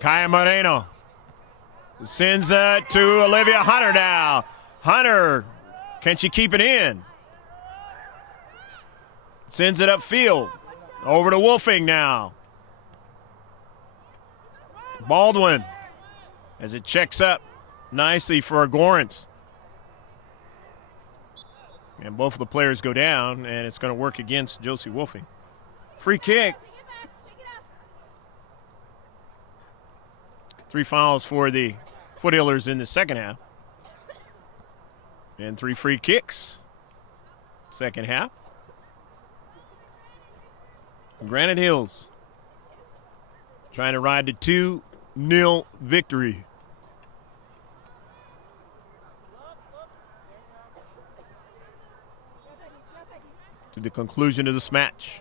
Kaya Moreno. Sends it to Olivia Hunter now. Hunter, can she keep it in? Sends it upfield. Over to Wolfing now. Baldwin as it checks up nicely for Gorens. And both of the players go down, and it's going to work against Josie Wolfing. Free kick. 3 fouls for the Foothillers in the second half. And 3 free kicks. Second half. Granite Hills trying to ride to 2-0 victory. To the conclusion of this match.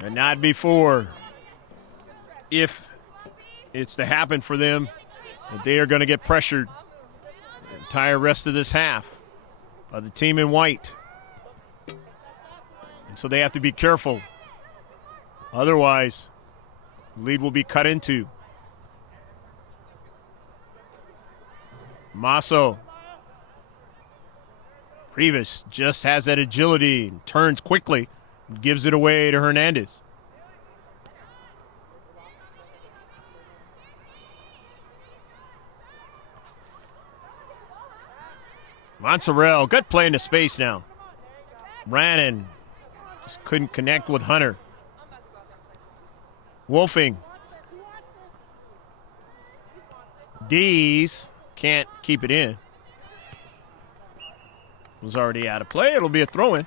And not before, if it's to happen for them, that they are going to get pressured the entire rest of this half by the team in white. And so they have to be careful. Otherwise, the lead will be cut into. Masso. Rivas just has that agility and turns quickly and gives it away to Hernandez. Montserrat, good play into space now. Brannon just couldn't connect with Hunter. Wolfing. Dees can't keep it in. Was already out of play. It'll be a throw-in.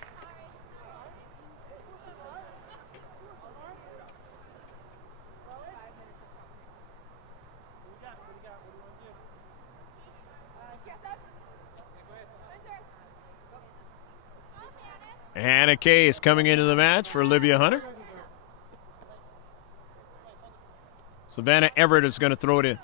Hannah Kay is coming into the match for Olivia Hunter. Savannah Everett is going to throw it in.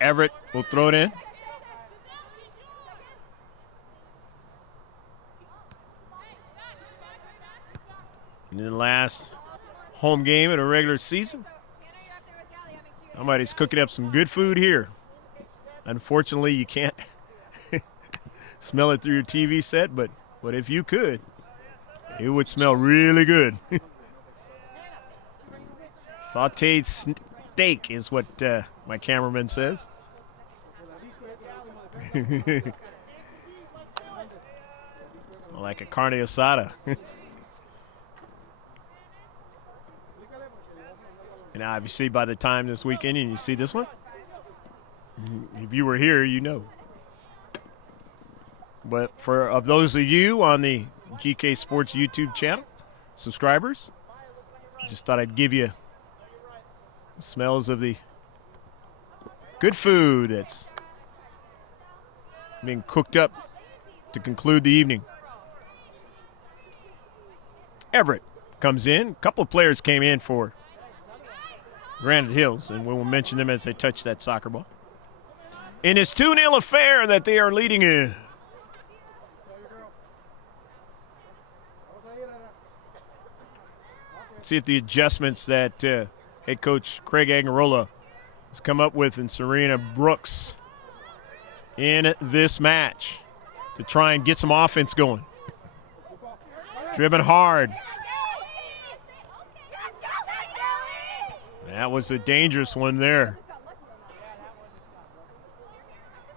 Everett will throw it in. And in the last home game of the regular season, somebody's cooking up some good food here. Unfortunately, you can't smell it through your TV set, but if you could, it would smell really good. Sauteed steak is what my cameraman says. Like a carne asada. And obviously by the time this weekend and you see this one, if you were here, you know. But of those of you on the GK Sports YouTube channel, subscribers, just thought I'd give you the smells of the good food that's being cooked up to conclude the evening. Everett comes in. A couple of players came in for Granite Hills, and we will mention them as they touch that soccer ball. In this 2-0 affair that they are leading in. See if the adjustments that head coach Craig Agarola has come up with in Serena Brooks in this match to try and get some offense going. Driven hard. That was a dangerous one there.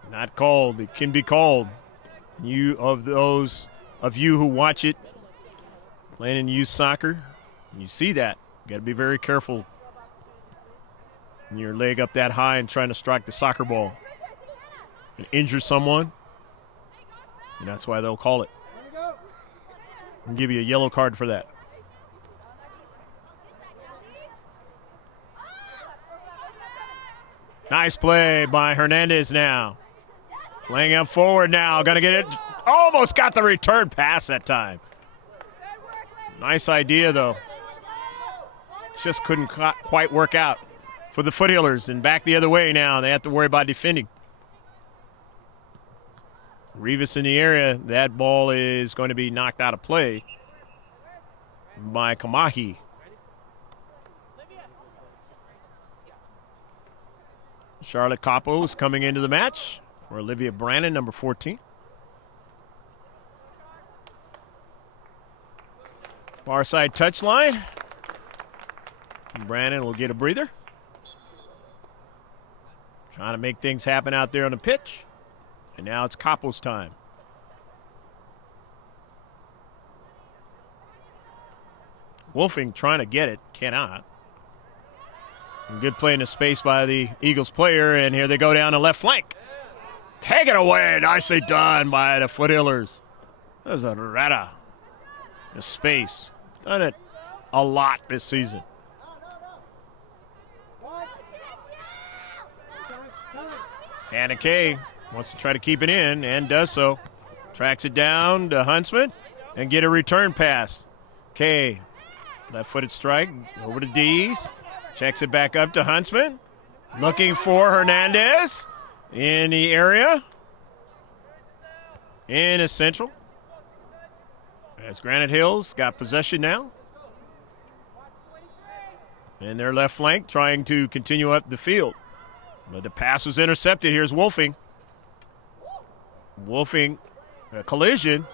Not called. It can be called. Those of you who watch it playing in youth soccer, you see that. You got to be very careful when your leg up that high and trying to strike the soccer ball and injure someone. And that's why they'll call it. And give you a yellow card for that. Nice play by Hernandez now. Playing up forward now. Going to get it. Almost got the return pass that time. Nice idea, though. Just couldn't quite work out for the Foothillers. And back the other way now. They have to worry about defending. Rivas in the area. That ball is going to be knocked out of play by Kamahi. Charlotte Capo is coming into the match for Olivia Brannon, number 14. Far side touchline. Brannon will get a breather. Trying to make things happen out there on the pitch. And now it's Capo's time. Wolfing trying to get it. Cannot. Good play in the space by the Eagles player. And here they go down the left flank. Take it away. Nicely done by the Foothillers. There's a rata. The space. Done it a lot this season. Hannah Kay wants to try to keep it in and does so. Tracks it down to Huntsman and get a return pass. Kay, left-footed strike over to Dees. Checks it back up to Huntsman. Looking for Hernandez in the area. In a central. As Granite Hills got possession now. And their left flank trying to continue up the field. But the pass was intercepted. Here's Wolfing. Wolfing, a collision.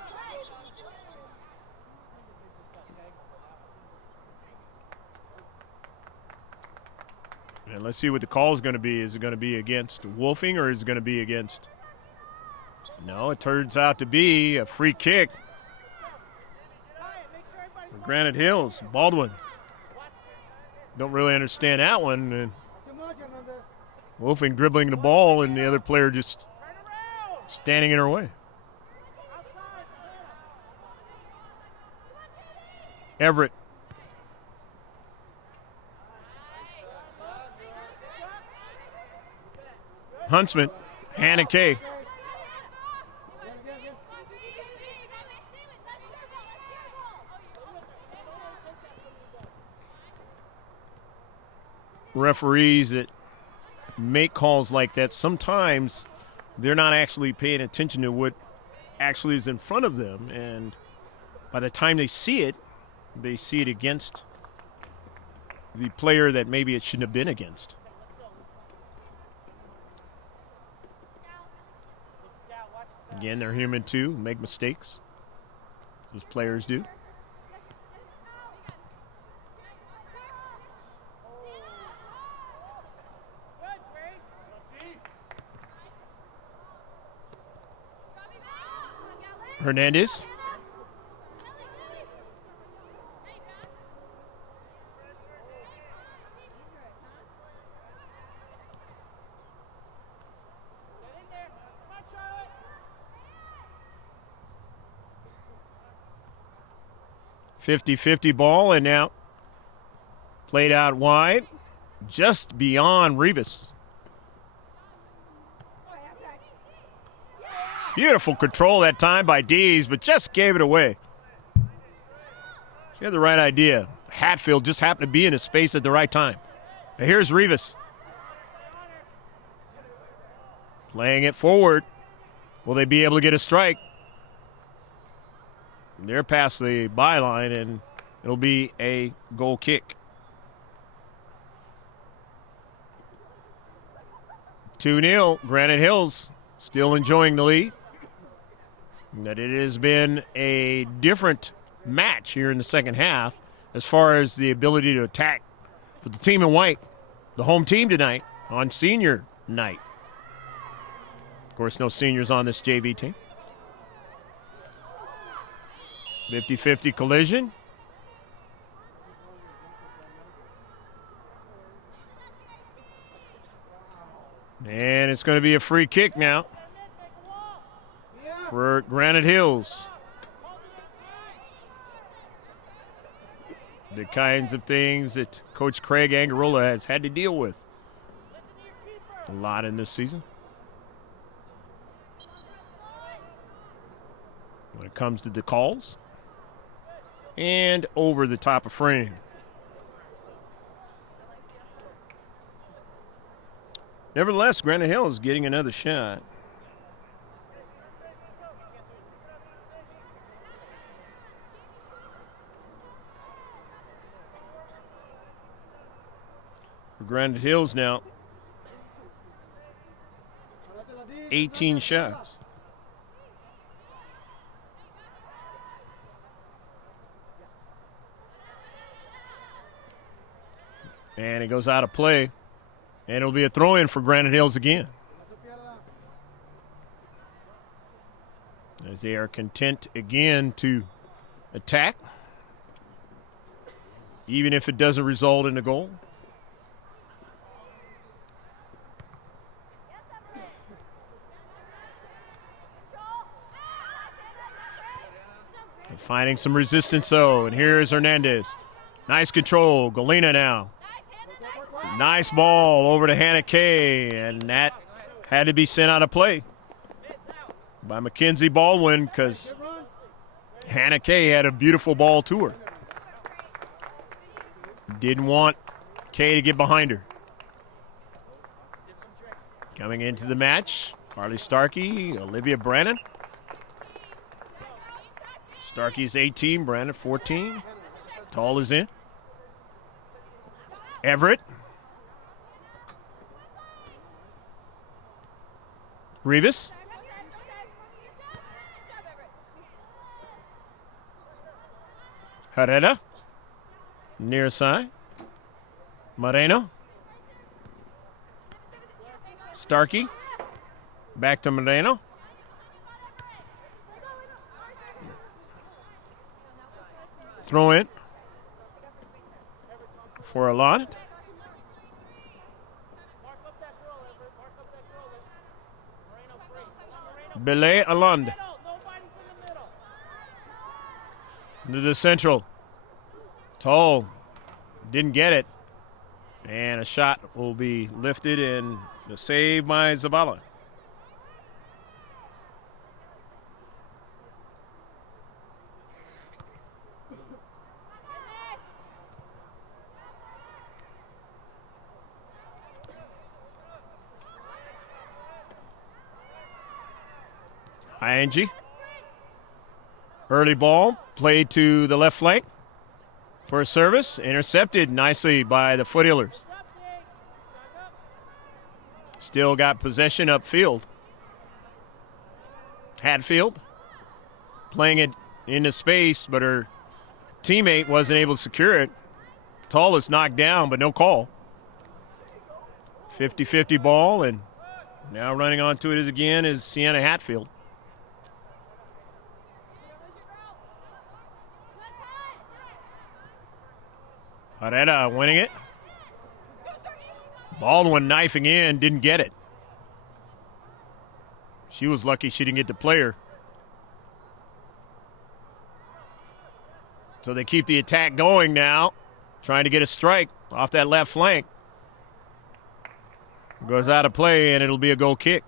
And let's see what the call is going to be. Is it going to be against Wolfing or is it going to be against? No, it turns out to be a free kick. For Granite Hills, Baldwin. Don't really understand that one. And Wolfing dribbling the ball and the other player just standing in her way. Everett. Huntsman. Hannah Kay. Referees that make calls like that, sometimes they're not actually paying attention to what actually is in front of them, and by the time they see it against the player that maybe it shouldn't have been against. Again, they're human too, make mistakes. Those players do. Hernandez. .50-50 ball, and now played out wide, just beyond Rivas. Beautiful control that time by Dees, but just gave it away. She had the right idea. Hatfield just happened to be in his space at the right time. And here's Rivas. Playing it forward. Will they be able to get a strike? They're past the byline, and it'll be a goal kick. 2-0, Granite Hills still enjoying the lead. That it has been a different match here in the second half as far as the ability to attack for the team in white, the home team tonight on senior night. Of course, no seniors on this JV team. 50-50 collision. And it's going to be a free kick now for Granite Hills. The kinds of things that Coach Craig Angarola has had to deal with a lot in this season. When it comes to the calls. And over the top of frame. Nevertheless, Granite Hills getting another shot. For Granite Hills now. 18 shots. And it goes out of play. And it'll be a throw-in for Granite Hills again. As they are content again to attack, even if it doesn't result in a goal. And finding some resistance, though, and here's Hernandez. Nice control. Galena now. Nice ball over to Hannah Kay, and that had to be sent out of play by Mackenzie Baldwin because Hannah Kay had a beautiful ball to her. Didn't want Kay to get behind her. Coming into the match, Carly Starkey, Olivia Brannon. Starkey's 18, Brannon 14. Tall is in. Everett. Rivas. Herrera. Near side. Moreno. Starkey. Back to Moreno. Throw in for a lot. Belay Alond. To the central. Toll didn't get it. And a shot will be lifted and a save by Zabala. ING. Early ball played to the left flank for a service. Intercepted nicely by the Foothillers. Still got possession upfield. Hatfield playing it into space, but her teammate wasn't able to secure it. Tall is knocked down, but no call. 50-50 ball, and now running onto it again is Sienna Hatfield. Herrera winning it. Baldwin knifing in, didn't get it. She was lucky she didn't get the player. So they keep the attack going now, trying to get a strike off that left flank. Goes out of play, and it'll be a goal kick.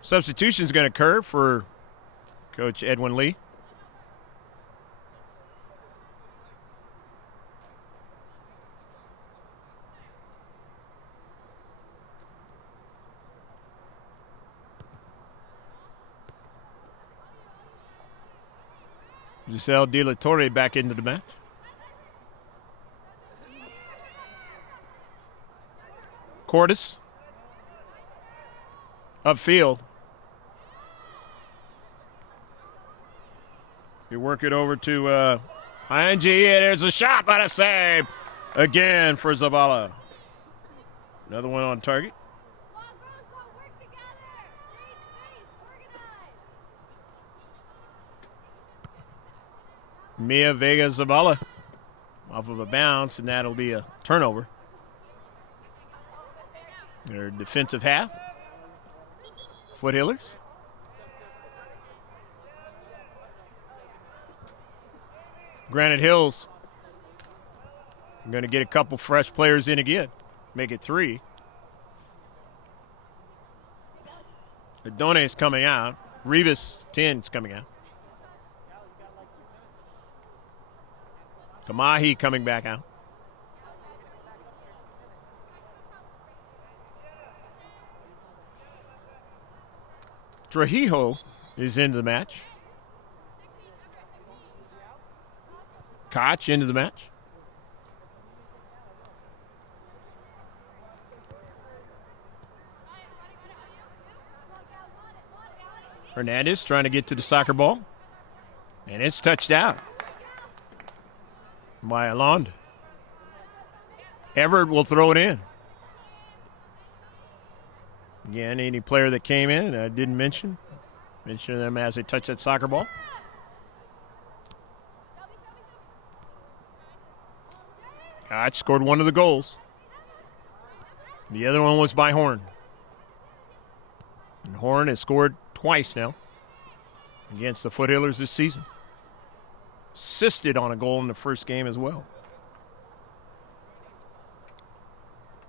Substitution's going to occur for Coach Edwin Lee. Giselle De La Torre back into the match. Cordes. Upfield. You work it over to ING, and there's a shot, but a save again for Zabala. Another one on target. Mia Vega Zabala off of a bounce, and that'll be a turnover. Their defensive half. Foothillers. Granite Hills. I'm going to get a couple fresh players in again. Make it 3. Adone is coming out. Rivas 10 is coming out. Kamahi coming back out. Trujillo is into the match. Koch into the match. Hernandez trying to get to the soccer ball. And it's touched out by Alond. Everett will throw it in. Again, any player that came in, I didn't mention them as they touch that soccer ball. Koch scored one of the goals. The other one was by Horn. And Horn has scored twice now against the Foothillers this season. Assisted on a goal in the first game as well.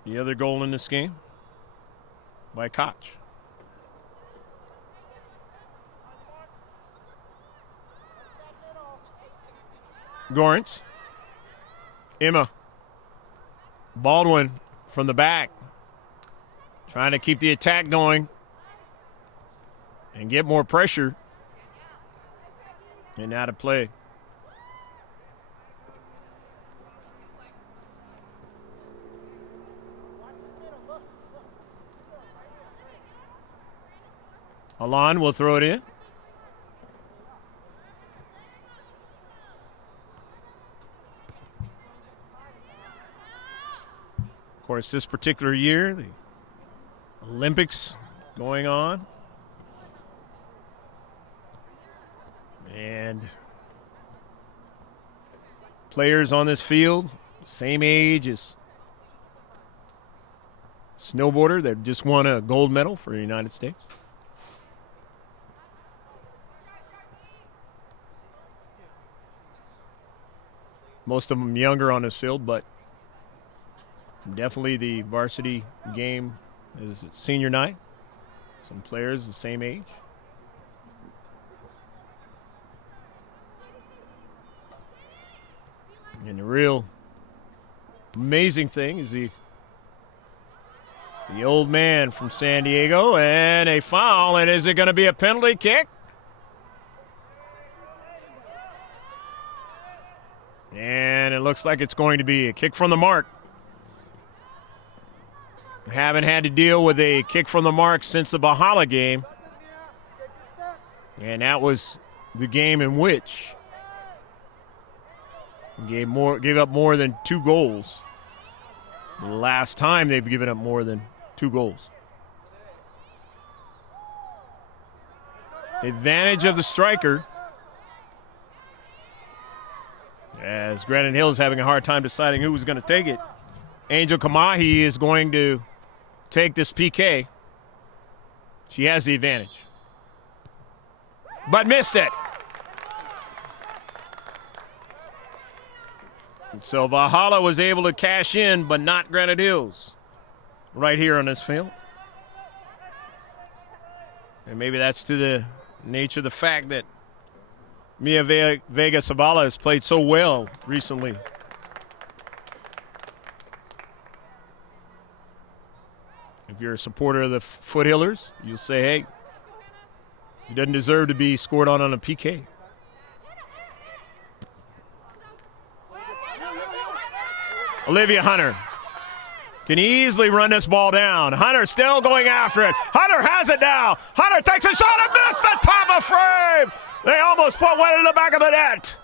The other goal in this game by Koch. Gorence. Emma. Baldwin from the back. Trying to keep the attack going and get more pressure. And out of play. Alon will throw it in. Of course, this particular year, the Olympics going on. And players on this field, same age as snowboarder that just won a gold medal for the United States. Most of them younger on this field, but definitely the varsity game is senior night. Some players the same age. And the real amazing thing is the old man from San Diego, and a foul, and is it going to be a penalty kick? And it looks like it's going to be a kick from the mark. Haven't had to deal with a kick from the mark since the Bahala game. And that was the game in which gave up more than 2 goals. The last time they've given up more than 2 goals. Advantage of the striker. As Granite Hill is having a hard time deciding who was going to take it. Angel Kamahi is going to take this PK. She has the advantage. But missed it. And so Valhalla was able to cash in, but not Granite Hills right here on this field. And maybe that's to the nature of the fact that Mia Vega Zavala has played so well recently. If you're a supporter of the Foothillers, you'll say, hey, he doesn't deserve to be scored on a PK. Olivia Hunter can easily run this ball down. Hunter still going after it. Hunter has it now. Hunter takes a shot and missed the top of frame. They almost put one in the back of the net.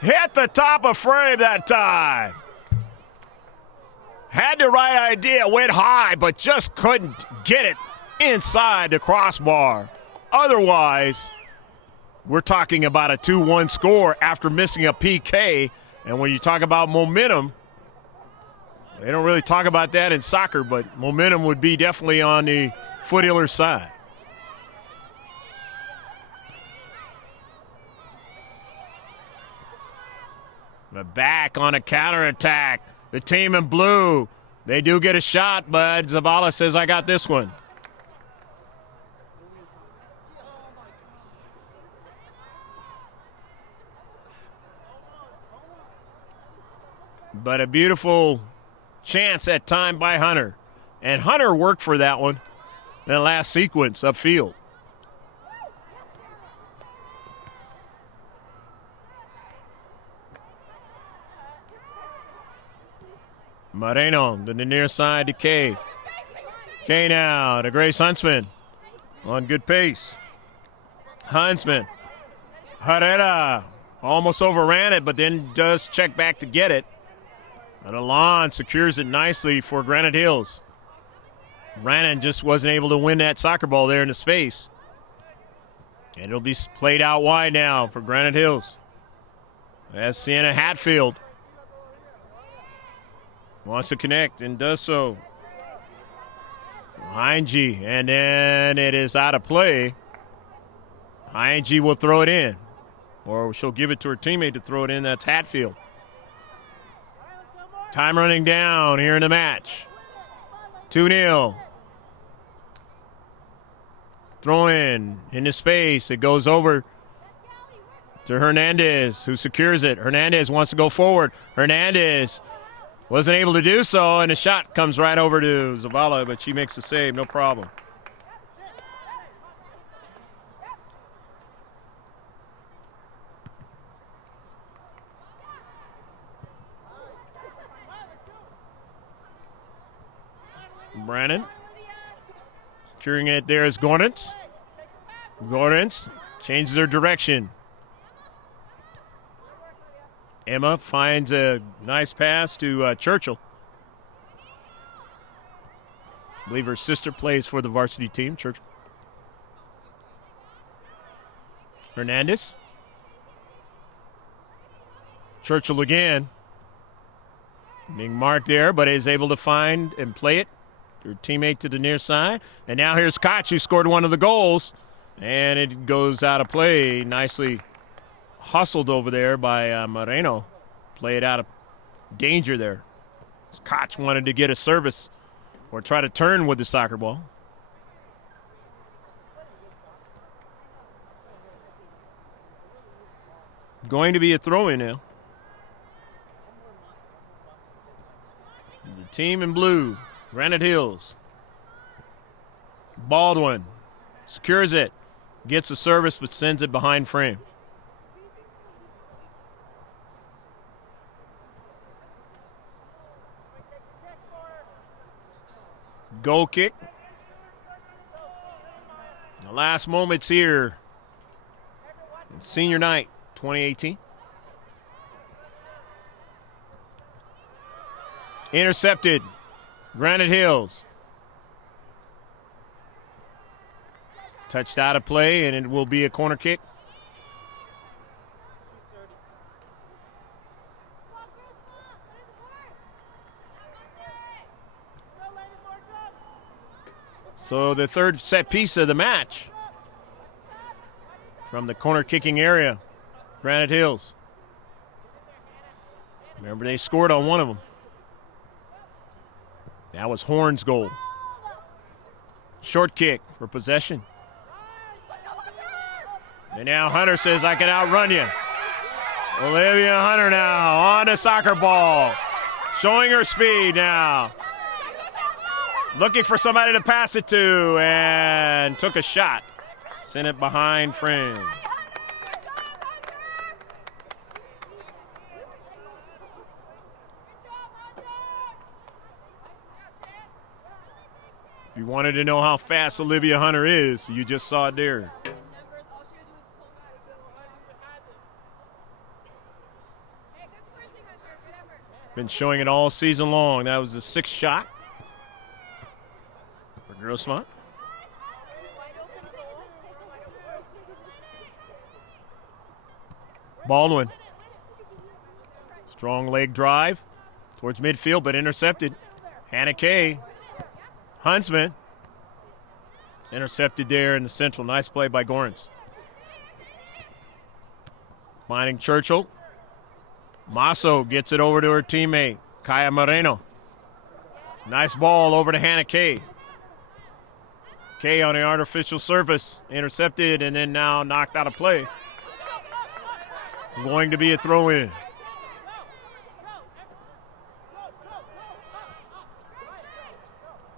Hit the top of frame that time. Had the right idea, went high, but just couldn't get it inside the crossbar. Otherwise, we're talking about a 2-1 score after missing a PK. And when you talk about momentum, they don't really talk about that in soccer, but momentum would be definitely on the Foothillers side. But back on a counterattack. The team in blue, they do get a shot, but Zavala says, I got this one. But a beautiful chance at time by Hunter. And Hunter worked for that one in the last sequence upfield. Moreno to the near side to Kay. Kay now to Grace Huntsman. on good pace. Huntsman. Herrera almost overran it, but then does check back to get it. And Alon secures it nicely for Granite Hills. Brannon just wasn't able to win that soccer ball there in the space. And it'll be played out wide now for Granite Hills. As Sienna Hatfield wants to connect and does so. Heinge, and then it is out of play. Heinge will throw it in. Or she'll give it to her teammate to throw it in. That's Hatfield. Time running down here in the match. 2-0. Throw in into space. It goes over to Hernandez, who secures it. Hernandez wants to go forward. Hernandez wasn't able to do so, and the shot comes right over to Zavala, but she makes the save, no problem. Brannon. Securing it there is Gordons. Gordons changes her direction. Emma finds a nice pass to Churchill. I believe her sister plays for the varsity team, Churchill. Hernandez. Churchill again. Being marked there, but is able to find and play it. Her teammate to the near side. And now here's Koch, who scored one of the goals. And it goes out of play. Nicely hustled over there by Moreno. Play it out of danger there. Koch wanted to get a service or try to turn with the soccer ball. Going to be a throw-in now. The team in blue. Granite Hills. Baldwin secures it. Gets a service but sends it behind frame. Goal kick. The last moments here. Senior night 2018. Intercepted. Granite Hills. Touched out of play, and it will be a corner kick. So the third set piece of the match from the corner kicking area, Granite Hills. Remember, they scored on one of them. That was Horn's goal. Short kick for possession. And now Hunter says, I can outrun you. Olivia Hunter now on the soccer ball. Showing her speed now. Looking for somebody to pass it to, and took a shot. Sent it behind frame. If you wanted to know how fast Olivia Hunter is, you just saw it there. Been showing it all season long. That was the sixth shot for Grossmont. Baldwin. Strong leg drive towards midfield, but intercepted. Hannah Kay. Huntsman. It's intercepted there in the central. Nice play by Gorens. Finding Churchill. Masso gets it over to her teammate, Kaya Moreno. Nice ball over to Hannah Kay. Kay on the artificial surface. Intercepted and then now knocked out of play. Going to be a throw-in.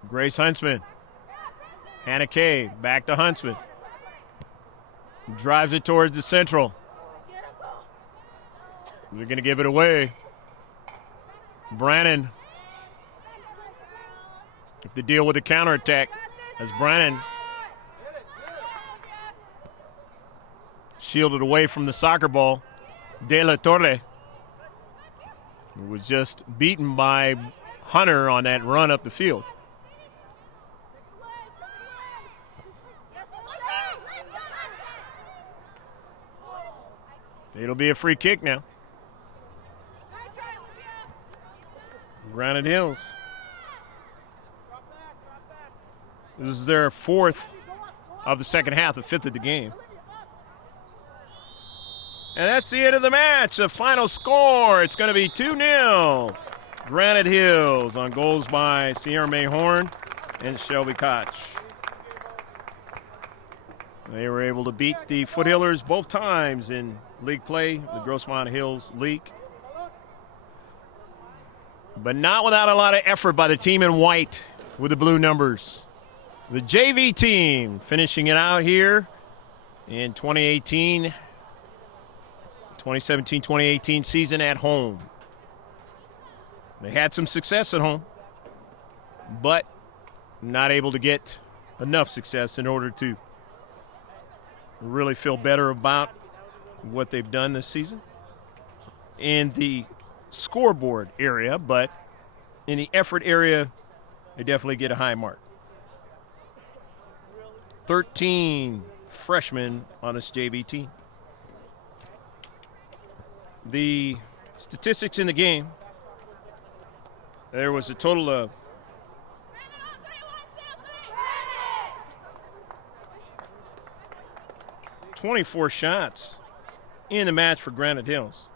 Grace Huntsman. Hannah Kay back to Huntsman. Drives it towards the central. They're going to give it away. Brannon. Have to deal with the counterattack as Brannon shielded away from the soccer ball. De La Torre was just beaten by Hunter on that run up the field. It'll be a free kick now. Granite Hills. This is their fourth of the second half, the fifth of the game. And that's the end of the match. The final score, it's going to be 2-0. Granite Hills on goals by Sierra May Horn and Shelby Koch. They were able to beat the Foothillers both times in league play, the Grossmont Hills League. But not without a lot of effort by the team in white with the blue numbers. The JV team finishing it out here in 2017-2018 season at home. They had some success at home, but not able to get enough success in order to really feel better about what they've done this season in the scoreboard area, but in the effort area, they definitely get a high mark. 13 freshmen on this JV team. The statistics in the game, there was a total of 24 shots in the match for Granite Hills.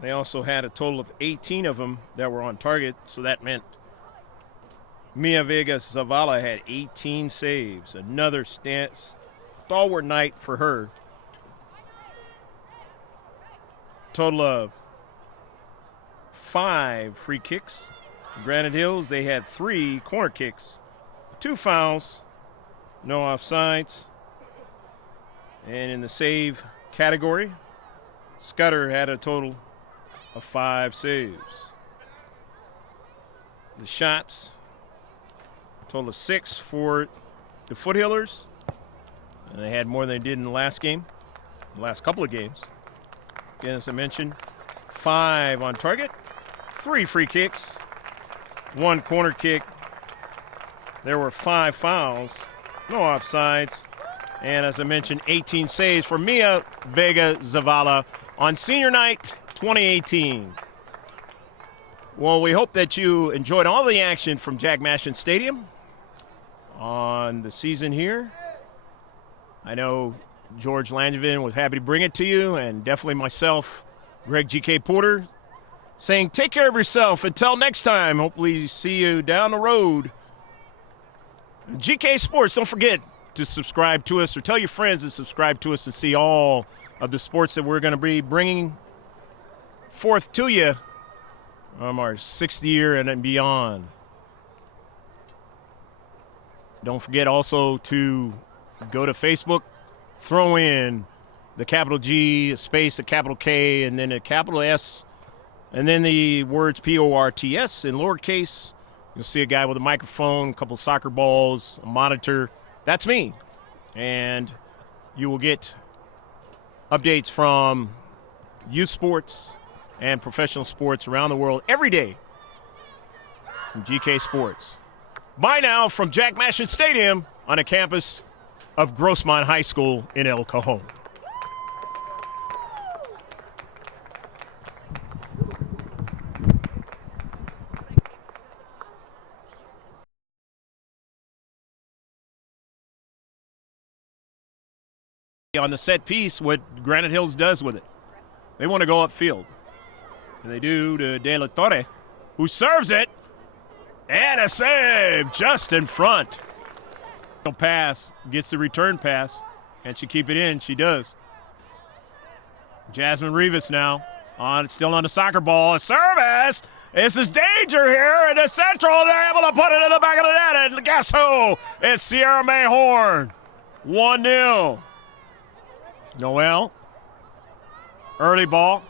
They also had a total of 18 of them that were on target, so that meant Mia Vega Zavala had 18 saves. Another stalwart night for her. Total of 5 free kicks. Granite Hills, they had 3 corner kicks, 2 fouls, no offsides. And in the save category, Scudder had a total of 5 saves. The shots, a total of 6 for the Foothillers. And they had more than they did in the last game, the last couple of games. Again, as I mentioned, 5 on target, 3 free kicks, 1 corner kick. There were 5 fouls, no offsides. And as I mentioned, 18 saves for Mia Vega Zavala on senior night 2018. Well, we hope that you enjoyed all the action from Jack Mashin Stadium on the season here. I know George Langevin was happy to bring it to you, and definitely myself, Greg G.K. Porter, saying take care of yourself. Until next time, hopefully see you down the road. GK Sports, don't forget to subscribe to us, or tell your friends to subscribe to us and see all of the sports that we're going to be bringing forth to you from our 6th year and beyond. Don't forget also to go to Facebook, throw in the capital G, a space, a capital K, and then a capital S, and then the words P-O-R-T-S in lowercase. You'll see a guy with a microphone, a couple soccer balls, a monitor. That's me. And you will get updates from youth sports and professional sports around the world every day from GK Sports. Bye now from Jack Mashin Stadium on the campus of Grossmont High School in El Cajon. On the set piece, what Granite Hills does with it. They want to go upfield. And they do to De La Torre, who serves it. And a save just in front. Pass, gets the return pass, and she keep it in. She does. Jasmine Rivas now, still on the soccer ball. A service. This is danger here in the central. They're able to put it in the back of the net. And guess who? It's Sierra May Horn. 1-0. Noel, early ball.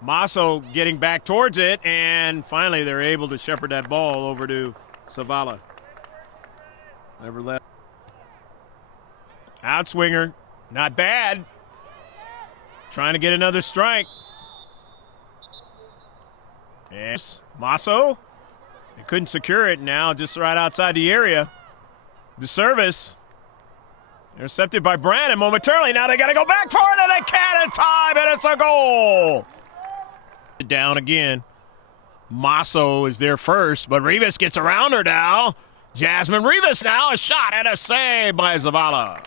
Masso getting back towards it, and finally they're able to shepherd that ball over to Zavala. Never left. Outswinger. Not bad. Trying to get another strike. Yes. Masso. They couldn't secure it now, just right outside the area. The service. Intercepted by Brandon momentarily. Now they got to go back for it, and they can't in time, and it's a goal. Down again. Masso is there first, but Rivas gets around her now. Jasmine Rivas now, a shot and a save by Zavala.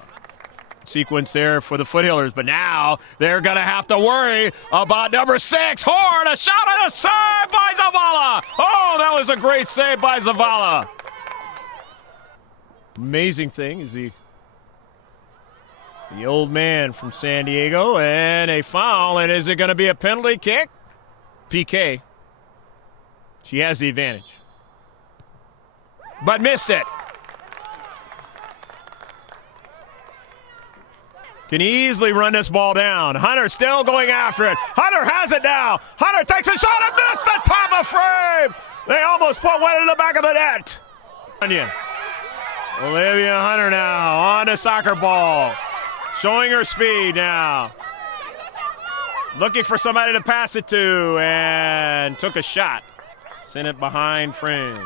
Sequence there for the Foothillers, but now they're going to have to worry about number 6, Horn. A shot and a save by Zavala. Oh, that was a great save by Zavala. Amazing thing is the old man from San Diego, and a foul, and is it going to be a penalty kick? PK. She has the advantage. But missed it. Can easily run this ball down. Hunter still going after it. Hunter has it now. Hunter takes a shot and missed the top of frame. They almost put one in the back of the net. Olivia Hunter now on the soccer ball. Showing her speed now. Looking for somebody to pass it to, and took a shot. Sent it behind frame.